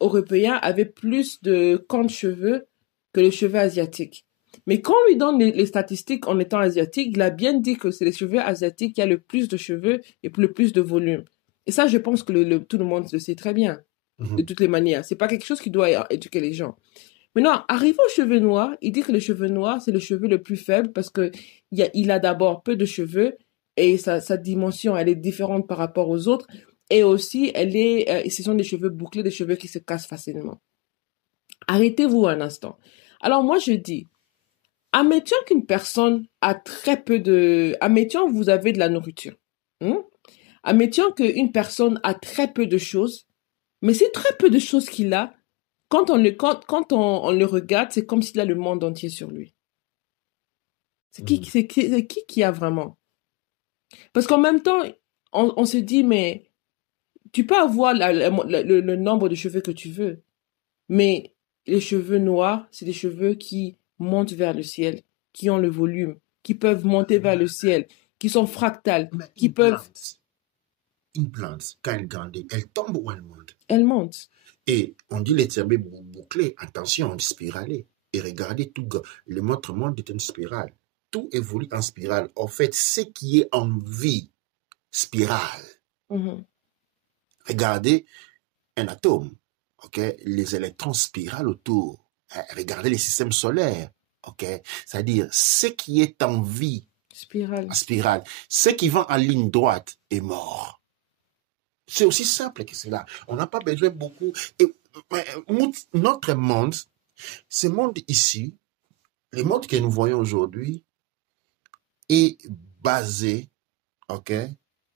européens avaient plus de camps de cheveux que les cheveux asiatiques. Mais quand on lui donne les statistiques en étant asiatique, il a bien dit que c'est les cheveux asiatiques qui a le plus de cheveux et le plus de volume. Et ça, je pense que tout le monde le sait très bien, de toutes les manières. C'est pas quelque chose qui doit éduquer les gens. Maintenant, arrivé aux cheveux noirs, il dit que les cheveux noirs, c'est le cheveu le plus faible parce qu'il a d'abord peu de cheveux et sa dimension, elle est différente par rapport aux autres. Et aussi, ce sont des cheveux bouclés, des cheveux qui se cassent facilement. Arrêtez-vous un instant. Alors moi, je dis, admettons qu'une personne a très peu de... Admettons que vous avez de la nourriture. Admettons qu'une personne a très peu de choses, mais c'est très peu de choses qu'il a. Quand on le regarde, c'est comme s'il a le monde entier sur lui. C'est qui a vraiment? Parce qu'en même temps, on se dit, mais tu peux avoir le nombre de cheveux que tu veux, mais les cheveux noirs, c'est des cheveux qui montent vers le ciel, qui ont le volume, qui peuvent monter vers le ciel, qui sont fractales, qui peuvent... Une plante, quand elle grandit, elle tombe ou elle monte? Elle monte. Et on dit les timbres bouclés, attention, spiralé. Et regardez, le notre monde est une spirale. Tout évolue en spirale. En fait, ce qui est en vie, spirale. Regardez un atome, ok? Les électrons spiralent autour. Regardez les systèmes solaires, ok? C'est-à-dire, ce qui est en vie, spirale. Ce qui va en ligne droite est mort. C'est aussi simple que cela. On n'a pas besoin beaucoup. Et, notre monde, ce monde ici, le monde que nous voyons aujourd'hui, est basé, ok,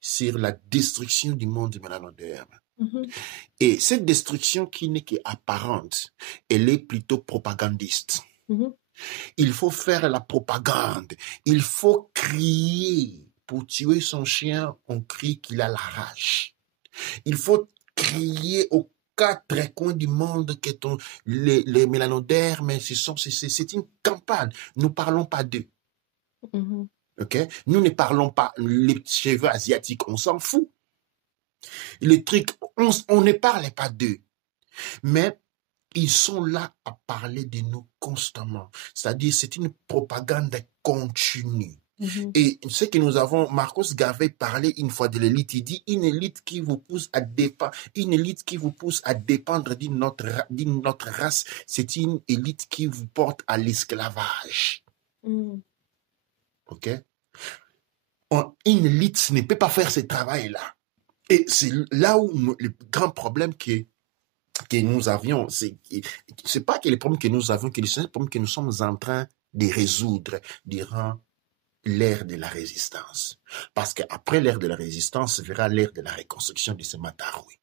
sur la destruction du monde mélanoderme. Et cette destruction qui n'est qu'apparente, elle est plutôt propagandiste. Il faut faire la propagande. Il faut crier. Pour tuer son chien, on crie qu'il a la rage. Il faut crier aux quatre coins du monde que les mélanodermes, c'est une campagne. Nous ne parlons pas d'eux. Okay? Nous ne parlons pas les cheveux asiatiques, on s'en fout. Les trucs, on ne parle pas d'eux. Mais ils sont là à parler de nous constamment. C'est-à-dire, c'est une propagande continue. Et ce que nous avons, Marcus Garvey parlait une fois de l'élite. Il dit une élite qui vous pousse à dépendre, d'une autre race, c'est une élite qui vous porte à l'esclavage. Ok? Une élite ne peut pas faire ce travail-là. Et c'est là où le grand problème que nous avions, c'est pas que les problèmes que nous avions, que c'est les problèmes que nous sommes en train de résoudre durant l'ère de la résistance. Parce qu'après l'ère de la résistance, verra l'ère de la reconstruction de ce Mataroui.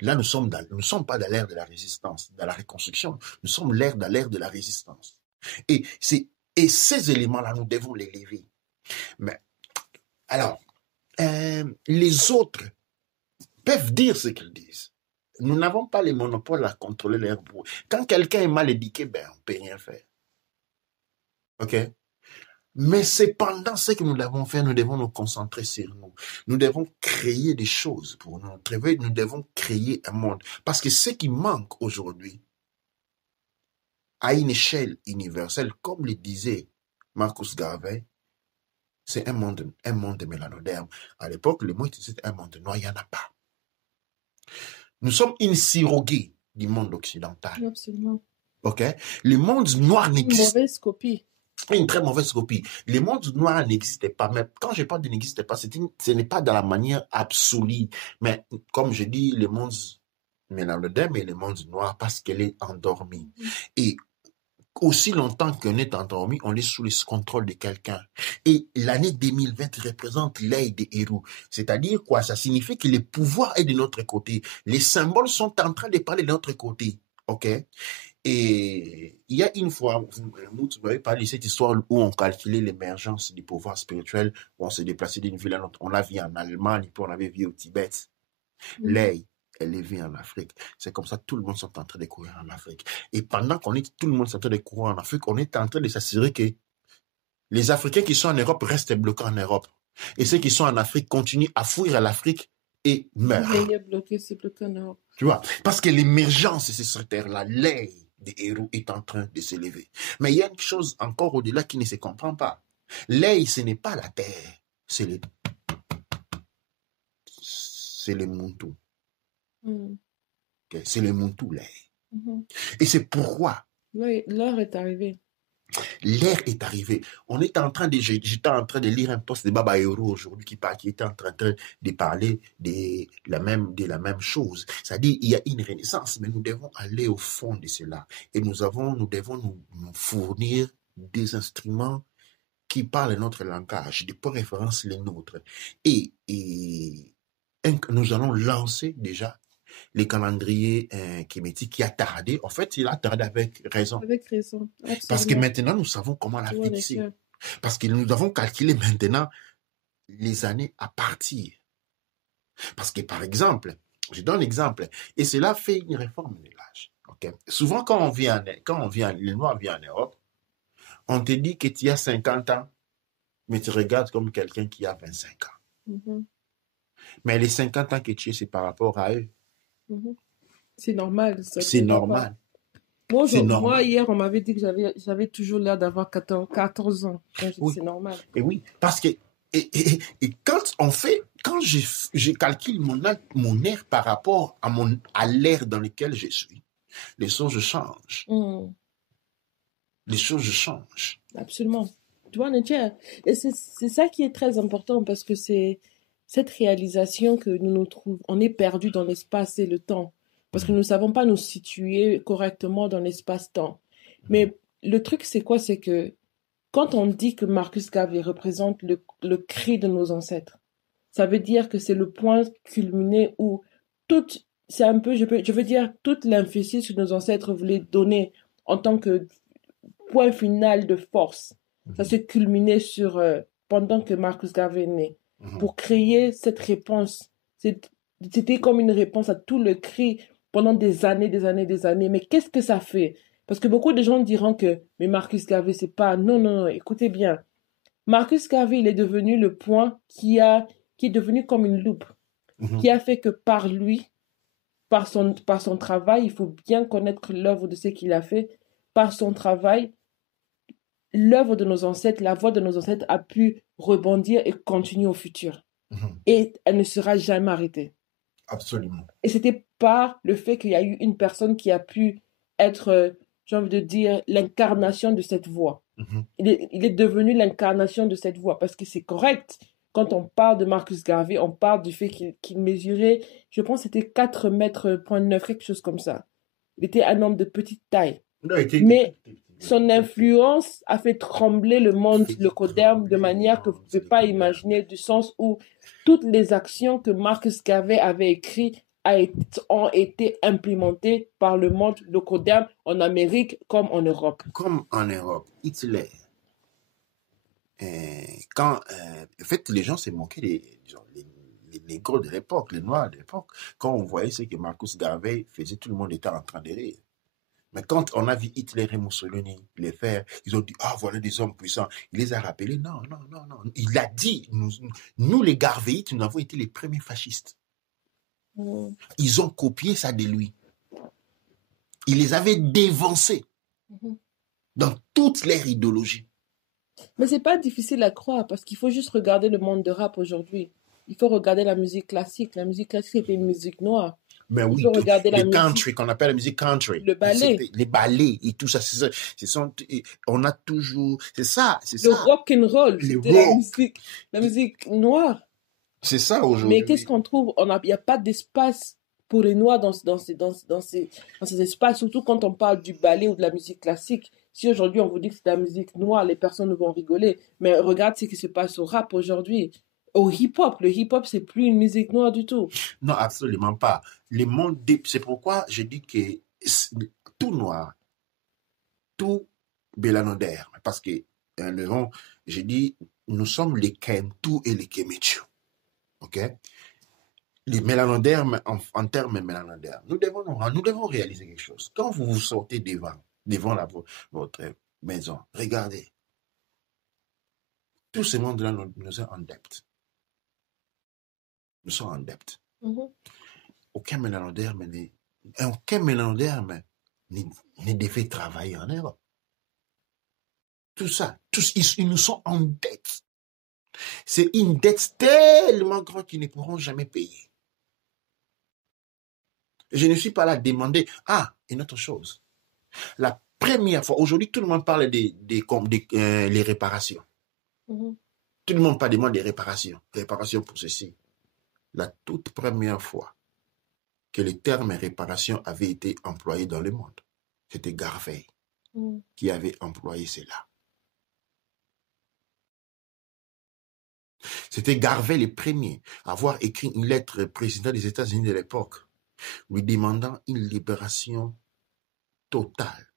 Là, nous sommes pas dans l'ère de la résistance, dans la reconstruction. Nous sommes dans l'ère de la résistance. Et ces éléments-là, nous devons les lever. Mais, alors, les autres peuvent dire ce qu'ils disent. Nous n'avons pas les monopoles à contrôler l'air pour eux. Quand quelqu'un est mal éduqué, on ne peut rien faire. OK? Mais cependant, ce que nous devons faire, nous devons nous concentrer sur nous. Nous devons créer des choses pour nous. Nous devons créer un monde. Parce que ce qui manque aujourd'hui, à une échelle universelle, comme le disait Marcus Garvey, c'est un monde mélanoderme. À l'époque, le mot c'était un monde noir, il n'y en a pas. Nous sommes une siroguée du monde occidental. Absolument. OK? Le monde noir n'existe pas. Une mauvaise copie. Une très mauvaise copie. Le monde noir n'existait pas. Mais quand je parle de n'existait pas, ce n'est pas dans la manière absolue. Mais comme je dis, le monde mélanoderme et le monde noir parce qu'elle est endormie. Et aussi longtemps qu'on est endormi, on est sous le contrôle de quelqu'un. Et l'année 2020 représente l'œil des héros. C'est-à-dire quoi? Ça signifie que le pouvoir est de notre côté. Les symboles sont en train de parler de notre côté. OK? Et il y a une fois, vous m'avez parlé de cette histoire où on calculait l'émergence du pouvoir spirituel, où on se déplaçait d'une ville à l'autre. On l'a vu en Allemagne, puis on l'avait vu au Tibet. L'œil, elle est vue en Afrique. C'est comme ça, tout le monde est en train de courir en Afrique. Et pendant tout le monde est en train de courir en Afrique, on est en train de s'assurer que les Africains qui sont en Europe restent bloqués en Europe. Et ceux qui sont en Afrique continuent à fuir à l'Afrique et meurent. C'est bloqué en Europe. Tu vois, parce que l'émergence de cette terre-là, l'œil des héros est en train de se lever. Mais il y a une chose encore au-delà qui ne se comprend pas. L'œil, ce n'est pas la terre, c'est le Muntu. Okay? C'est le Muntu, l'œil. Et c'est pourquoi l'heure est arrivée. L'ère est arrivée. J'étais en train de lire un post de Baba Hero aujourd'hui qui était en train de parler de la même chose. C'est-à-dire, il y a une renaissance, mais nous devons aller au fond de cela. Et nous devons nous fournir des instruments qui parlent notre langage, des points de référence les nôtres. Et nous allons lancer déjà les calendriers kémétiques qui a tardé. En fait, il a tardé avec raison. Avec raison. Absolument. Parce que maintenant, nous savons comment la fixer. Parce que nous avons calculé maintenant les années à partir. Parce que, par exemple, je donne l'exemple, et cela fait une réforme de l'âge. Okay? Souvent, les Noirs viennent en Europe, on te dit que tu as 50 ans, mais tu regardes comme quelqu'un qui a 25 ans. Mais les 50 ans que tu es, c'est par rapport à eux. C'est normal. C'est normal. Moi, hier, on m'avait dit que j'avais toujours l'air d'avoir 14 ans. Oui. C'est normal. Et oui, parce que et quand je calcule mon air par rapport à l'air dans lequel je suis, les choses changent. Les choses changent. Absolument. Tu vois, et c'est ça qui est très important parce que c'est cette réalisation que nous trouvons, on est perdu dans l'espace et le temps. Parce que nous ne savons pas nous situer correctement dans l'espace-temps. Mais le truc, c'est quoi? C'est que quand on dit que Marcus Garvey représente le cri de nos ancêtres, ça veut dire que c'est le point culminé où c'est un peu, je veux dire, toute l'emphasis que nos ancêtres voulaient donner en tant que point final de force. Ça s'est culminé pendant que Marcus Garvey est né. Pour créer cette réponse. C'était comme une réponse à tout le cri pendant des années. Mais qu'est-ce que ça fait? Parce que beaucoup de gens diront que mais Marcus Garvey, c'est pas... Non, écoutez bien. Marcus Garvey, il est devenu le point qui est devenu comme une loupe, qui a fait que par lui, par son travail, il faut bien connaître l'œuvre de ce qu'il a fait, par son travail, l'œuvre de nos ancêtres, la voix de nos ancêtres a pu rebondir et continuer au futur. Et elle ne sera jamais arrêtée. Absolument. Et c'était par le fait qu'il y a eu une personne qui a pu être, j'ai envie de dire, l'incarnation de cette voix. Il est devenu l'incarnation de cette voix parce que c'est correct. Quand on parle de Marcus Garvey, on parle du fait qu'il mesurait, je pense que c'était 4 mètres, 9, quelque chose comme ça. Il était un homme de petite taille. Mais son influence a fait trembler le monde locoderme de manière que vous ne pouvez pas imaginer, du sens où toutes les actions que Marcus Garvey avait écrites ont été implémentées par le monde locoderme en Amérique comme en Europe. Comme en Europe, Hitler. En fait, les gens s'est moqués les négros de l'époque, les noirs de l'époque. Quand on voyait ce que Marcus Garvey faisait, tout le monde était en train de rire. Mais quand on a vu Hitler et Mussolini les faire, ils ont dit, ah, voilà des hommes puissants. Il les a rappelés. Non. Il a dit, nous les Garveyites, nous avons été les premiers fascistes. Ils ont copié ça de lui. Il les avait dévancés dans toute leur idéologie. Mais c'est pas difficile à croire parce qu'il faut juste regarder le monde de rap aujourd'hui. Il faut regarder la musique classique. La musique classique est une musique noire. Mais oui, le country, qu'on appelle la musique country. Le ballet. Les ballets et tout ça. On a toujours... C'est ça. Le rock'n'roll, c'était la musique noire. C'est ça aujourd'hui. Mais qu'est-ce qu'on trouve? Il n'y a pas d'espace pour les noirs dans ces espaces, surtout quand on parle du ballet ou de la musique classique. Si aujourd'hui on vous dit que c'est de la musique noire, les personnes vont rigoler. Mais regarde ce qui se passe au rap aujourd'hui. Au hip-hop. Le hip-hop, c'est plus une musique noire du tout. Non, absolument pas. C'est pourquoi je dis que tout noir, tout bélanodère, parce que je dis, nous sommes les Kentu et les Kemetu. OK? Les mélanodèrmes, en termes mélanodèrmes, nous devons réaliser quelque chose. Quand vous vous sortez devant votre maison, regardez. Tout ce monde-là nous est en dette. Nous sommes en dette. Aucun mélanodèrme ne devait travailler en Europe. Tout ça, ils nous sont en dette. C'est une dette tellement grande qu'ils ne pourront jamais payer. Je ne suis pas là à demander, une autre chose. La première fois, aujourd'hui, tout le monde parle des les réparations. Tout le monde demande des réparations. Réparations pour ceci. La toute première fois que le terme réparation avait été employé dans le monde, c'était Garvey qui avait employé cela. C'était Garvey le premier à avoir écrit une lettre au président des États-Unis de l'époque, lui demandant une libération totale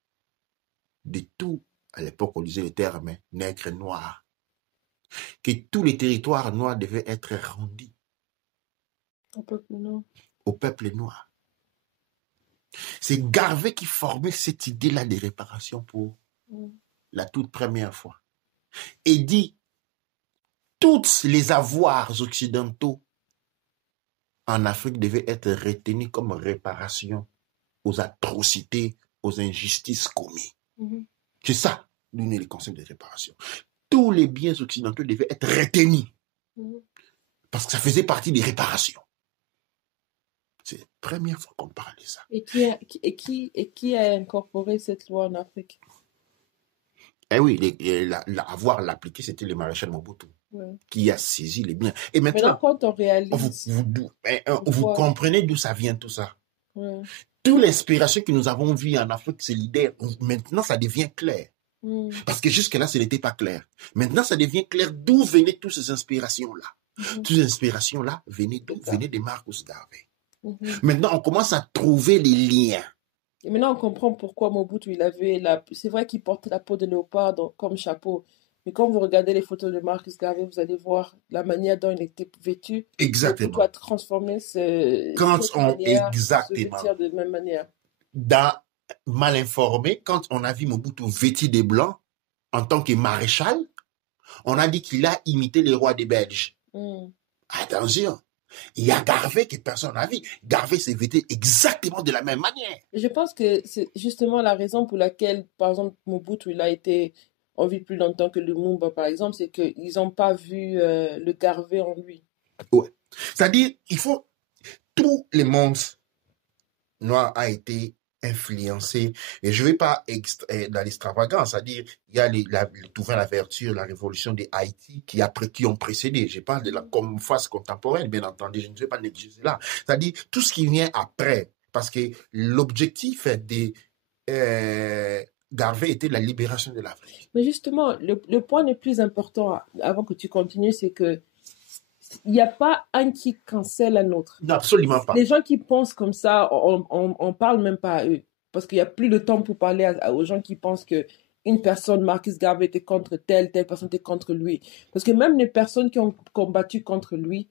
de tout, à l'époque on disait le terme nègre noir, que tous les territoires noirs devaient être rendus au peuple noir. C'est Garvey qui formait cette idée-là de réparation pour la toute première fois. Et dit, tous les avoirs occidentaux en Afrique devaient être retenus comme réparation aux atrocités, aux injustices commises. C'est ça, le concept de réparation. Tous les biens occidentaux devaient être retenus parce que ça faisait partie des réparations. C'est la première fois qu'on parle de ça. Et qui a incorporé cette loi en Afrique? Eh oui, avoir l'appliqué, c'était le maréchal Mobutu qui a saisi les biens. Et maintenant, quand on réalise... Vous comprenez d'où ça vient tout ça? Toute l'inspiration que nous avons vue en Afrique, c'est l'idée. Maintenant, ça devient clair. Parce que jusque-là, ce n'était pas clair. Maintenant, ça devient clair d'où venaient toutes ces inspirations-là. Toutes ces inspirations-là venaient de Marcus Garvey. Maintenant, on commence à trouver les liens. Et maintenant, on comprend pourquoi Mobutu, c'est vrai qu'il portait la peau de léopard comme chapeau. Mais quand vous regardez les photos de Marcus Garvey, vous allez voir la manière dont il était vêtu. Exactement. Mobutu a transformé exactement. se vêtir de la même manière. Mal informé, quand on a vu Mobutu vêtu de blanc en tant que maréchal, on a dit qu'il a imité les rois des Belges. Attention. Il y a Garvey que personne n'a vu. Garvey s'est vêtu exactement de la même manière. Je pense que c'est justement la raison pour laquelle, par exemple, Mobutu, il a été on vit plus longtemps que Lumumba, par exemple, c'est qu'ils n'ont pas vu le Garvey en lui. Ouais. C'est-à-dire, il faut, tout le monde noir a été influencé, et je ne vais pas dans l'extravagance, c'est-à-dire, il y a l'ouverture, la vertu, la révolution de Haïti qui ont précédé. Je parle de la phase contemporaine, bien entendu, je ne vais pas négliger cela. C'est-à-dire, tout ce qui vient après, parce que l'objectif de Garvey était la libération de l'Afrique. Mais justement, le point le plus important, avant que tu continues, c'est que il n'y a pas un qui cancelle un autre. Non, absolument pas. Les gens qui pensent comme ça, on parle même pas à eux. Parce qu'il n'y a plus de temps pour parler aux gens qui pensent que une personne, Marcus Garvey, était contre telle personne était contre lui. Parce que même les personnes qui ont combattu contre lui,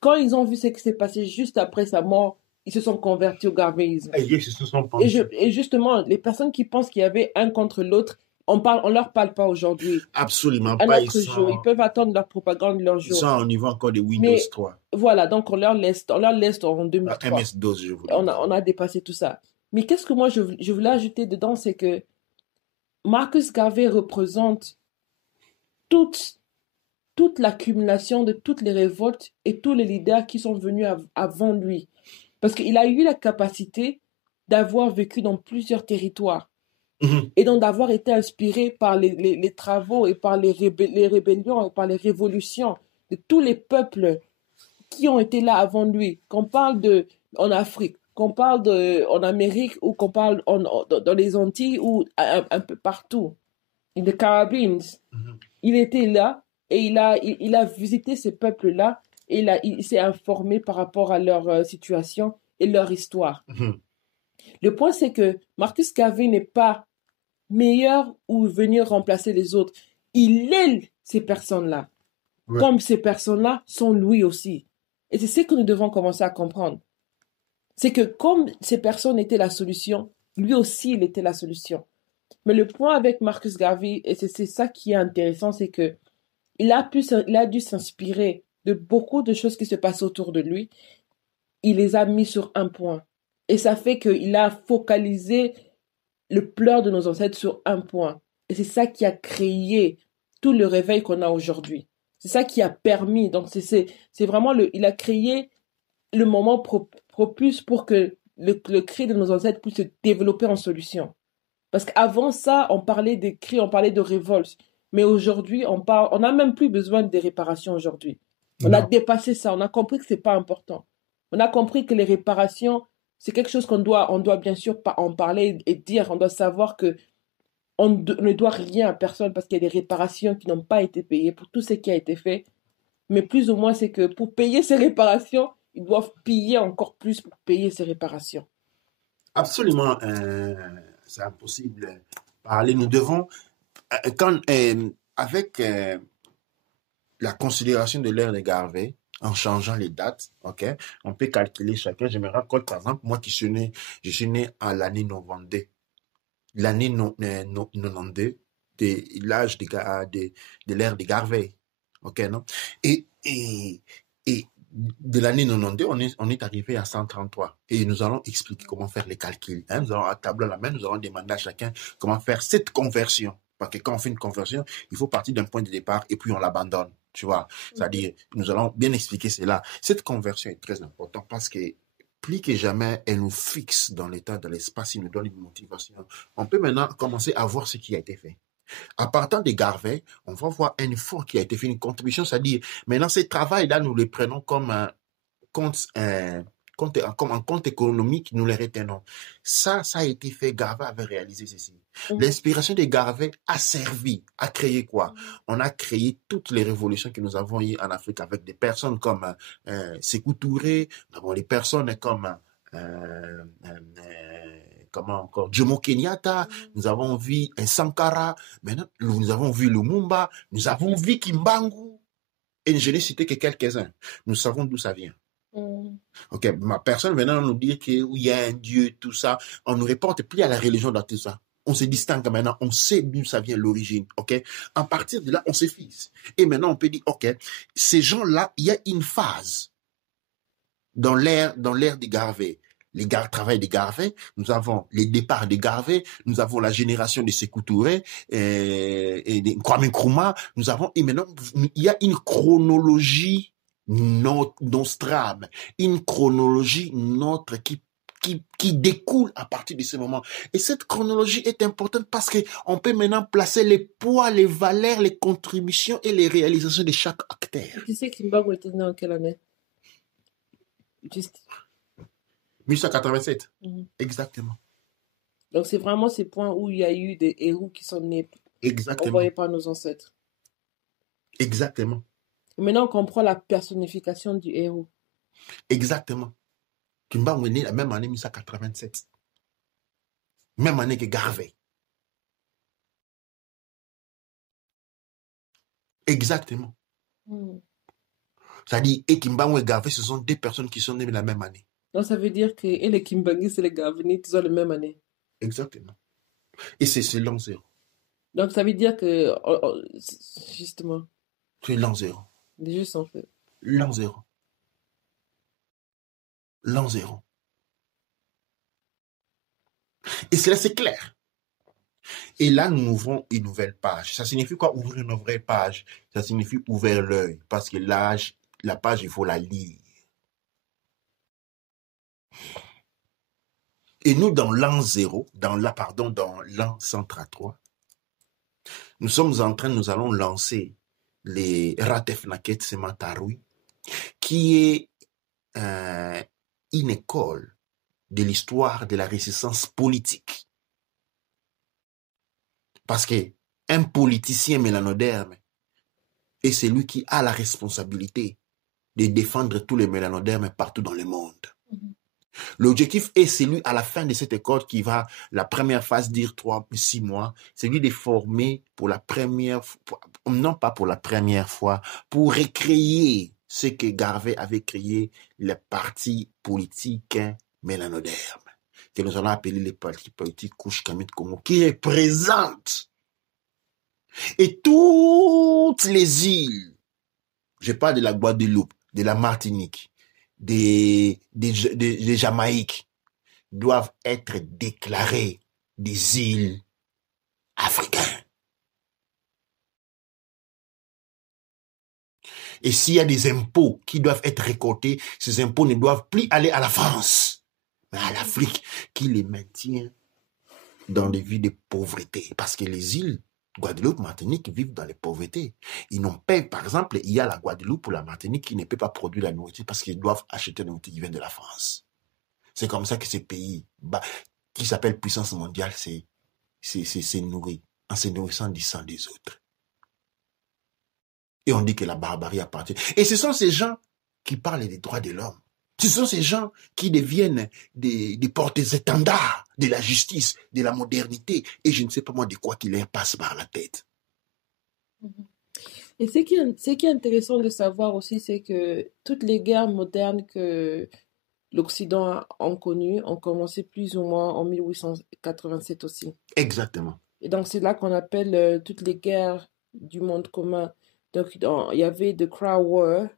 quand ils ont vu ce qui s'est passé juste après sa mort, ils se sont convertis au garvéisme. Et justement, les personnes qui pensent qu'il y avait un contre l'autre, on leur parle pas aujourd'hui. Absolument un pas. autre jour. Ils peuvent attendre leur propagande leur jour. Ils sont au niveau encore de Windows 3. Voilà, donc on leur laisse en 2003. MS-DOS, je vous on a dépassé tout ça. Mais qu'est-ce que moi je voulais ajouter dedans, c'est que Marcus Garvey représente toute l'accumulation de toutes les révoltes et tous les leaders qui sont venus avant lui. Parce qu'il a eu la capacité d'avoir vécu dans plusieurs territoires. Et donc d'avoir été inspiré par les travaux et par les rébellions et par les révolutions de tous les peuples qui ont été là avant lui. Qu'on parle en Afrique, qu'on parle en Amérique ou qu'on parle dans les Antilles ou un peu partout. Les Caribbean. Il était là et il a visité ces peuples-là et il s'est informé par rapport à leur situation et leur histoire. Le point, c'est que Marcus Garvey n'est pas meilleur ou venir remplacer les autres. Il est ces personnes-là. Ouais. Comme ces personnes-là sont lui aussi. Et c'est ce que nous devons commencer à comprendre. C'est que comme ces personnes étaient la solution, lui aussi, il était la solution. Mais le point avec Marcus Garvey, et c'est ça qui est intéressant, c'est que il a dû s'inspirer de beaucoup de choses qui se passent autour de lui. Il les a mis sur un point. Et ça fait qu'il a focalisé le pleur de nos ancêtres sur un point. Et c'est ça qui a créé tout le réveil qu'on a aujourd'hui. C'est ça qui a permis. Donc, c'est vraiment il a créé le moment propice pour que le cri de nos ancêtres puisse se développer en solution. Parce qu'avant ça, on parlait des cris, on parlait de révolte. Mais aujourd'hui, on n'a même plus besoin des réparations aujourd'hui. On a dépassé ça. On a compris que c'est pas important. On a compris que les réparations, c'est quelque chose on doit bien sûr en parler et dire. On doit savoir que on ne doit rien à personne parce qu'il y a des réparations qui n'ont pas été payées pour tout ce qui a été fait. Mais plus ou moins, c'est que pour payer ces réparations, ils doivent payer encore plus pour payer ces réparations. Absolument, c'est impossible. Parler, nous devons, avec la considération de l'ère de Garvey, en changeant les dates, ok, on peut calculer chacun. Je me rappelle, par exemple, moi je suis né à l'année 92, l'année 92 de l'âge de l'ère de Garvey, ok, non? Et de l'année 92, on est arrivé à 133 et nous allons expliquer comment faire les calculs. Hein? Nous allons un tableau à la main, nous allons demander à chacun comment faire cette conversion. Parce que quand on fait une conversion, il faut partir d'un point de départ et puis on l'abandonne. Tu vois, c'est-à-dire, nous allons bien expliquer cela. Cette conversion est très importante parce que plus que jamais, elle nous fixe dans l'état, dans l'espace, il nous donne une motivation. On peut maintenant commencer à voir ce qui a été fait. À partir de Garvey, on va voir un effort qui a été fait, une contribution, c'est-à-dire, maintenant, ce travail-là, nous le prenons comme un compte économique, nous les retenons. Ça a été fait, Garvey avait réalisé ceci. L'inspiration de Garvey a servi à créer quoi? On a créé toutes les révolutions que nous avons eues en Afrique avec des personnes comme Sékou Touré, nous avons des personnes comme comment encore, Jomo Kenyatta, nous avons vu Sankara, maintenant nous avons vu Lumumba, nous avons vu Kimbangu, et je n'ai cité que quelques-uns. Nous savons d'où ça vient. Ok, ma personne maintenant nous dit qu'il y a un Dieu, tout ça, on ne reporte plus à la religion dans tout ça. On se distingue maintenant, on sait d'où ça vient l'origine, ok? À partir de là, on se fixe. Et maintenant, on peut dire, ok, ces gens-là, il y a une phase dans l'ère de Garvey. travail de Garvey, nous avons les départs de Garvey, nous avons la génération de Sékou Touré et de Kwame Nkrumah. Nous avons, et maintenant, il y a une chronologie nostrame, une chronologie notre qui découle à partir de ce moment. Et cette chronologie est importante parce qu'on peut maintenant placer les poids, les valeurs, les contributions et les réalisations de chaque acteur. Tu sais Kimbangu était né en quelle année? Juste. 1887. Exactement. Donc c'est vraiment ces points où il y a eu des héros qui sont nés. Exactement. Envoyés par nos ancêtres. Exactement. Et maintenant on comprend la personnification du héros. Exactement. Kimbangu est né la même année 1887. Même année que Garvey. Exactement. C'est-à-dire, et Kimbangu et Garvey, ce sont deux personnes qui sont nées la même année. Donc ça veut dire que et les Kimbangu et les Garvey, ils ont la même année. Exactement. Et c'est l'an 0. Donc ça veut dire que, justement. C'est l'an 0. Juste en fait. L'an 0. L'an 0. Et cela, c'est clair. Et là, nous ouvrons une nouvelle page. Ça signifie quoi, ouvrir une nouvelle page? Ça signifie ouvrir l'œil. Parce que la page, il faut la lire. Et nous, dans l'an 0, dans l'an 133, nous allons lancer les Ratef Naket Sematarui, qui est une école de l'histoire de la résistance politique. Parce qu'un politicien mélanoderme est celui qui a la responsabilité de défendre tous les mélanodermes partout dans le monde. L'objectif est celui, à la fin de cette école, qui va, la première phase, dire 6 mois, c'est lui de former pour la première fois, non pas pour la première fois, pour recréer ce que Garvey avait créé, les partis politiques mélanodermes, que nous allons appeler les partis politiques Couche Kamit Congo, qui représentent et toutes les îles, je parle de la Guadeloupe, de la Martinique, des Jamaïques, doivent être déclarées des îles africaines. Et s'il y a des impôts qui doivent être récoltés, ces impôts ne doivent plus aller à la France, mais à l'Afrique, qui les maintient dans les vies de pauvreté. Parce que les îles Guadeloupe, Martinique vivent dans les pauvretés. Ils n'ont pas, par exemple, il y a la Guadeloupe ou la Martinique qui ne peut pas produire la nourriture parce qu'ils doivent acheter la nourriture qui vient de la France. C'est comme ça que ces pays, qui s'appellent puissance mondiale, c'est nourri en se nourrissant du sang des autres. Et on dit que la barbarie appartient. Et ce sont ces gens qui parlent des droits de l'homme. Ce sont ces gens qui deviennent des porte-étendards de la justice, de la modernité, et je ne sais pas moi de quoi qui leur passe par la tête. Et ce qui est intéressant de savoir aussi, c'est que toutes les guerres modernes que l'Occident a connues ont commencé plus ou moins en 1887 aussi. Exactement. Et donc c'est là qu'on appelle toutes les guerres du monde commun. Donc il y avait The Crow War,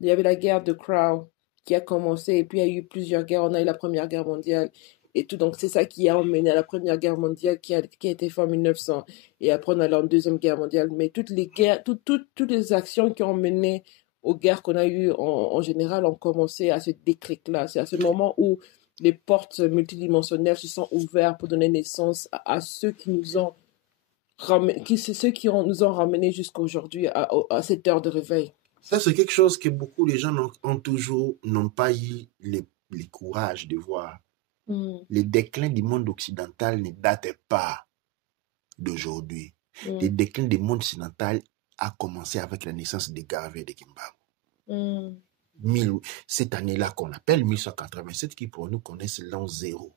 il y avait la guerre de Crow qui a commencé, et puis il y a eu plusieurs guerres. On a eu la Première Guerre mondiale et tout. Donc c'est ça qui a emmené à la Première Guerre mondiale qui a été faite en 1900. Et après on a la Deuxième Guerre mondiale. Mais toutes les guerres, toutes les actions qui ont mené aux guerres qu'on a eues en général ont commencé à ce déclic-là. C'est à ce moment où les portes multidimensionnelles se sont ouvertes pour donner naissance à ceux qui nous ont nous ont ramenés jusqu'à aujourd'hui à cette heure de réveil. Ça, c'est quelque chose que beaucoup de gens n'ont pas eu le courage de voir. Le déclin du monde occidental ne date pas d'aujourd'hui. Le déclin du monde occidental a commencé avec la naissance de Garvey et de Kimbangu. Cette année-là qu'on appelle 1887, qui pour nous connaissent l'an 0.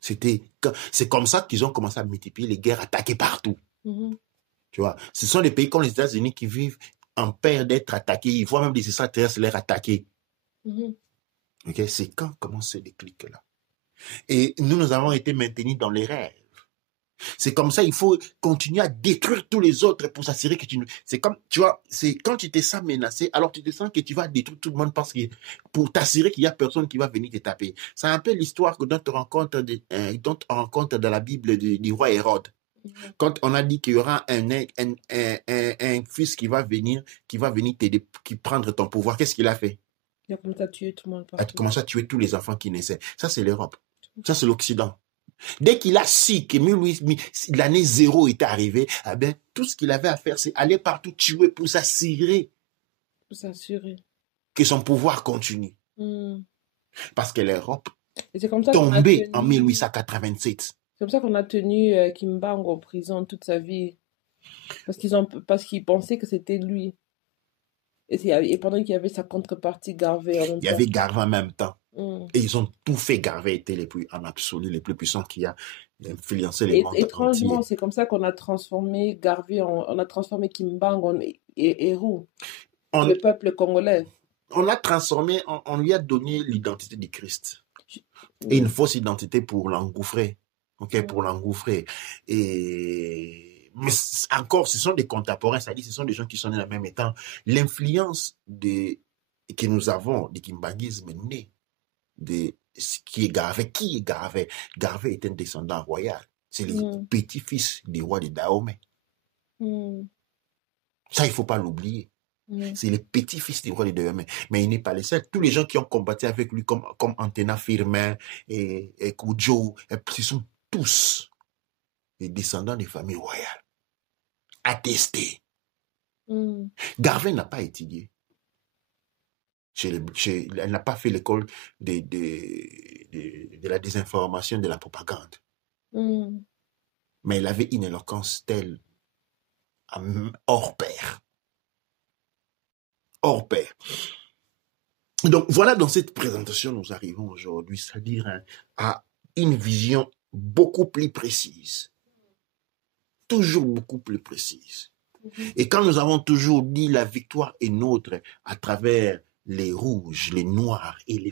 C'est comme ça qu'ils ont commencé à multiplier les guerres attaquées partout. Tu vois, ce sont des pays comme les États-Unis qui vivent en peur d'être attaqués. Ils voient même des extraterrestres les attaquer. Okay? C'est quand commence ce déclic-là. Et nous avons été maintenus dans les rêves. C'est comme ça, il faut continuer à détruire tous les autres pour s'assurer que tu ne... C'est comme, tu vois, c'est quand tu te sens menacé, alors tu te sens que tu vas détruire tout le monde parce que pour t'assurer qu'il n'y a personne qui va venir te taper. C'est un peu l'histoire dont dont on rencontre dans la Bible du roi Hérode. Quand on a dit qu'il y aura un fils qui va venir t'aider, qui prendre ton pouvoir, qu'est-ce qu'il a fait? Il a commencé à tuer tout le monde Il a partout. commencé à tuer tous les enfants qui naissaient. Ça, c'est l'Europe. Ça, c'est l'Occident. Dès qu'il a su que l'année 0 était arrivée, eh bien, tout ce qu'il avait à faire, c'est aller partout tuer pour s'assurer que son pouvoir continue. Parce que l'Europe tombait en 1887. C'est comme ça qu'on a tenu Kimbang en prison toute sa vie. Parce qu'ils pensaient que c'était lui. Et pendant qu'il y avait sa contrepartie Garvey en même temps. Il y avait Garvey en même temps. Et ils ont tout fait. Garvey était en absolu les plus puissants qui a influencé les mondes entiers. Étrangement, c'est comme ça qu'on a transformé Garvey, on a transformé Kimbang en héros. Le peuple congolais. On l'a transformé, on lui a donné l'identité du Christ. Et une fausse identité pour l'engouffrer. Ok, pour l'engouffrer. Mais encore, ce sont des contemporains, c'est-à-dire ce sont des gens qui sont nés en même temps. L'influence que nous avons du kimbangisme est née de ce qui est Garvey. Qui est Garvey? Garvey est un descendant royal. C'est le petit-fils du roi de Dahomey. Ça, il ne faut pas l'oublier. C'est le petit-fils du roi de Dahomey. Mais il n'est pas le seul. Tous les gens qui ont combattu avec lui, comme Antena Firmin et Kudjo, ce sont tous les descendants des familles royales. Attestés. Garvey n'a pas étudié. Elle n'a pas fait l'école de la désinformation, de la propagande. Mais elle avait une éloquence telle, hors pair. Hors pair. Donc voilà, dans cette présentation, nous arrivons aujourd'hui, c'est-à-dire à une vision beaucoup plus précise. Toujours beaucoup plus précise. Et quand nous avons toujours dit la victoire est nôtre à travers les rouges, les noirs et les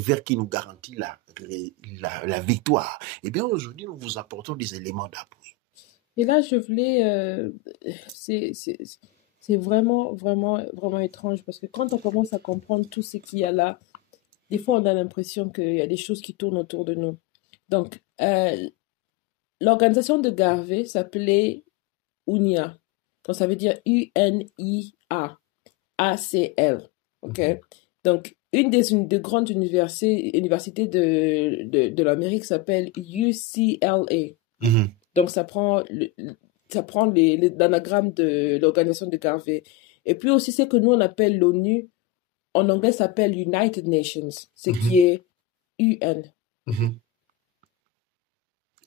verts qui nous garantissent la victoire, eh bien aujourd'hui nous vous apportons des éléments d'appui. Et là je voulais, c'est vraiment, vraiment, vraiment étrange parce que quand on commence à comprendre tout ce qu'il y a là, des fois on a l'impression qu'il y a des choses qui tournent autour de nous. Donc, l'organisation de Garvey s'appelait UNIA. Donc, ça veut dire UNIA. ACL. OK? Donc, une des grandes universités de l'Amérique s'appelle UCLA. Donc, ça prend l'anagramme de l'organisation de Garvey. Et puis aussi, ce que nous, on appelle l'ONU, en anglais, s'appelle United Nations, ce qui est UN.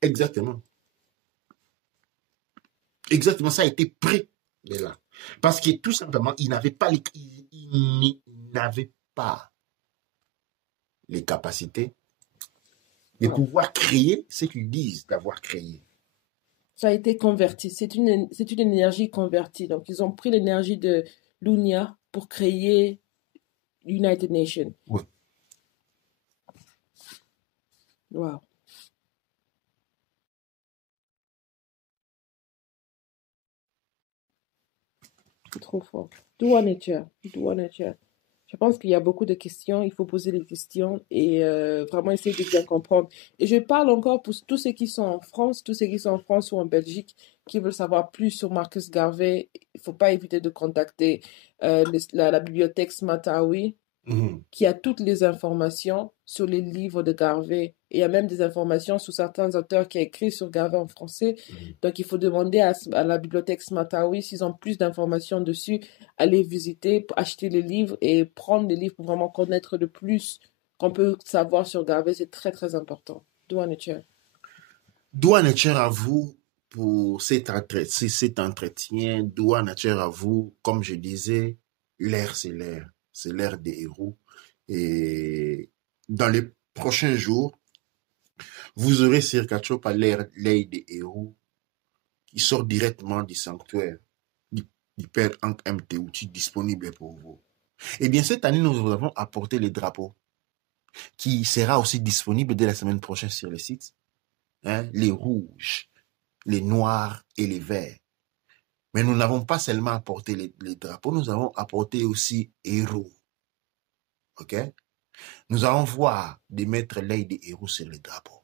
Exactement. Exactement, ça a été prêt de là. Parce que tout simplement, ils n'avaient pas les capacités de pouvoir créer ce qu'ils disent d'avoir créé. Ça a été converti. C'est une énergie convertie. Donc, ils ont pris l'énergie de l'UNIA pour créer United Nations. Oui. Wow. C'est trop fort. Douane et Cher. Je pense qu'il y a beaucoup de questions. Il faut poser les questions et vraiment essayer de bien comprendre. Et je parle encore pour tous ceux qui sont en France, ou en Belgique, qui veulent savoir plus sur Marcus Garvey. Il ne faut pas éviter de contacter la bibliothèque Smatawi, qui a toutes les informations sur les livres de Garvey. Et il y a même des informations sur certains auteurs qui ont écrit sur Garvey en français. Donc, il faut demander à la bibliothèque Smatawi s'ils ont plus d'informations dessus, aller visiter, acheter les livres et prendre les livres pour vraiment connaître le plus qu'on peut savoir sur Garvey. C'est très, très important. Douane et Cher. Douane et Cher à vous pour cet entretien. Douane et Cher à vous. Comme je disais, l'air, c'est l'air. C'est l'ère des héros. Et dans les prochains jours, vous aurez sur Kachopa l'ère des héros qui sort directement du sanctuaire du Père Ankh M. Théouti disponible pour vous. Eh bien, cette année, nous vous avons apporté les drapeaux qui sera aussi disponible dès la semaine prochaine sur le site. Les rouges, les noirs et les verts. Mais nous n'avons pas seulement apporté les drapeaux, nous avons apporté aussi héros. OK? Nous allons voir des maîtres l'œil des héros sur les drapeaux.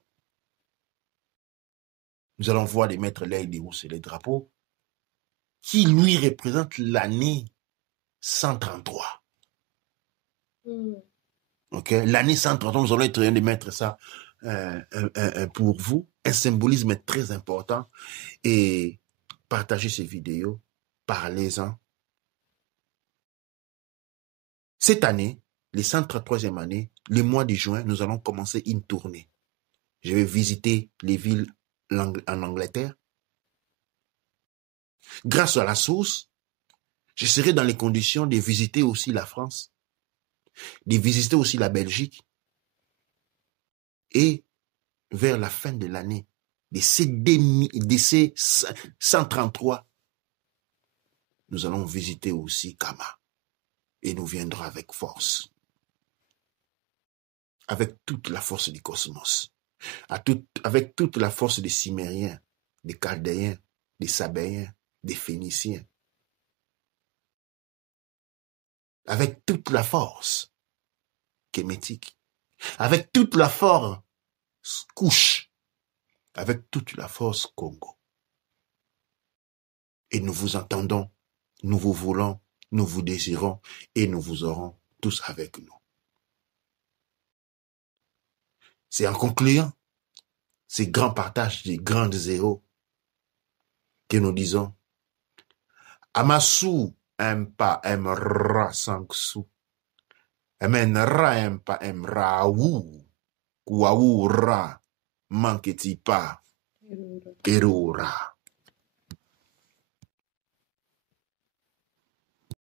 Nous allons voir des maîtres l'œil des héros sur les drapeaux qui lui représentent l'année 133. OK? L'année 133, nous allons être train de mettre ça pour vous. Un symbolisme très important. Et partagez ces vidéos, parlez-en. Cette année, les 133e année, le mois de juin, nous allons commencer une tournée. Je vais visiter les villes en Angleterre. Grâce à la source, je serai dans les conditions de visiter aussi la France, de visiter aussi la Belgique. Et vers la fin de l'année, de ces 133, nous allons visiter aussi Kama. Et nous viendrons avec force. Avec toute la force du cosmos. Avec toute la force des Cimériens, des Chaldéens, des Sabéens, des Phéniciens. Avec toute la force kémétique. Avec toute la force Couche. Avec toute la force Congo. Et nous vous entendons, nous vous voulons, nous vous désirons et nous vous aurons tous avec nous. C'est en concluant ces grands partages des grands héros que nous disons Amasu empa emra sangsu emenra empa emra wu kuawu ra manketi pa erura.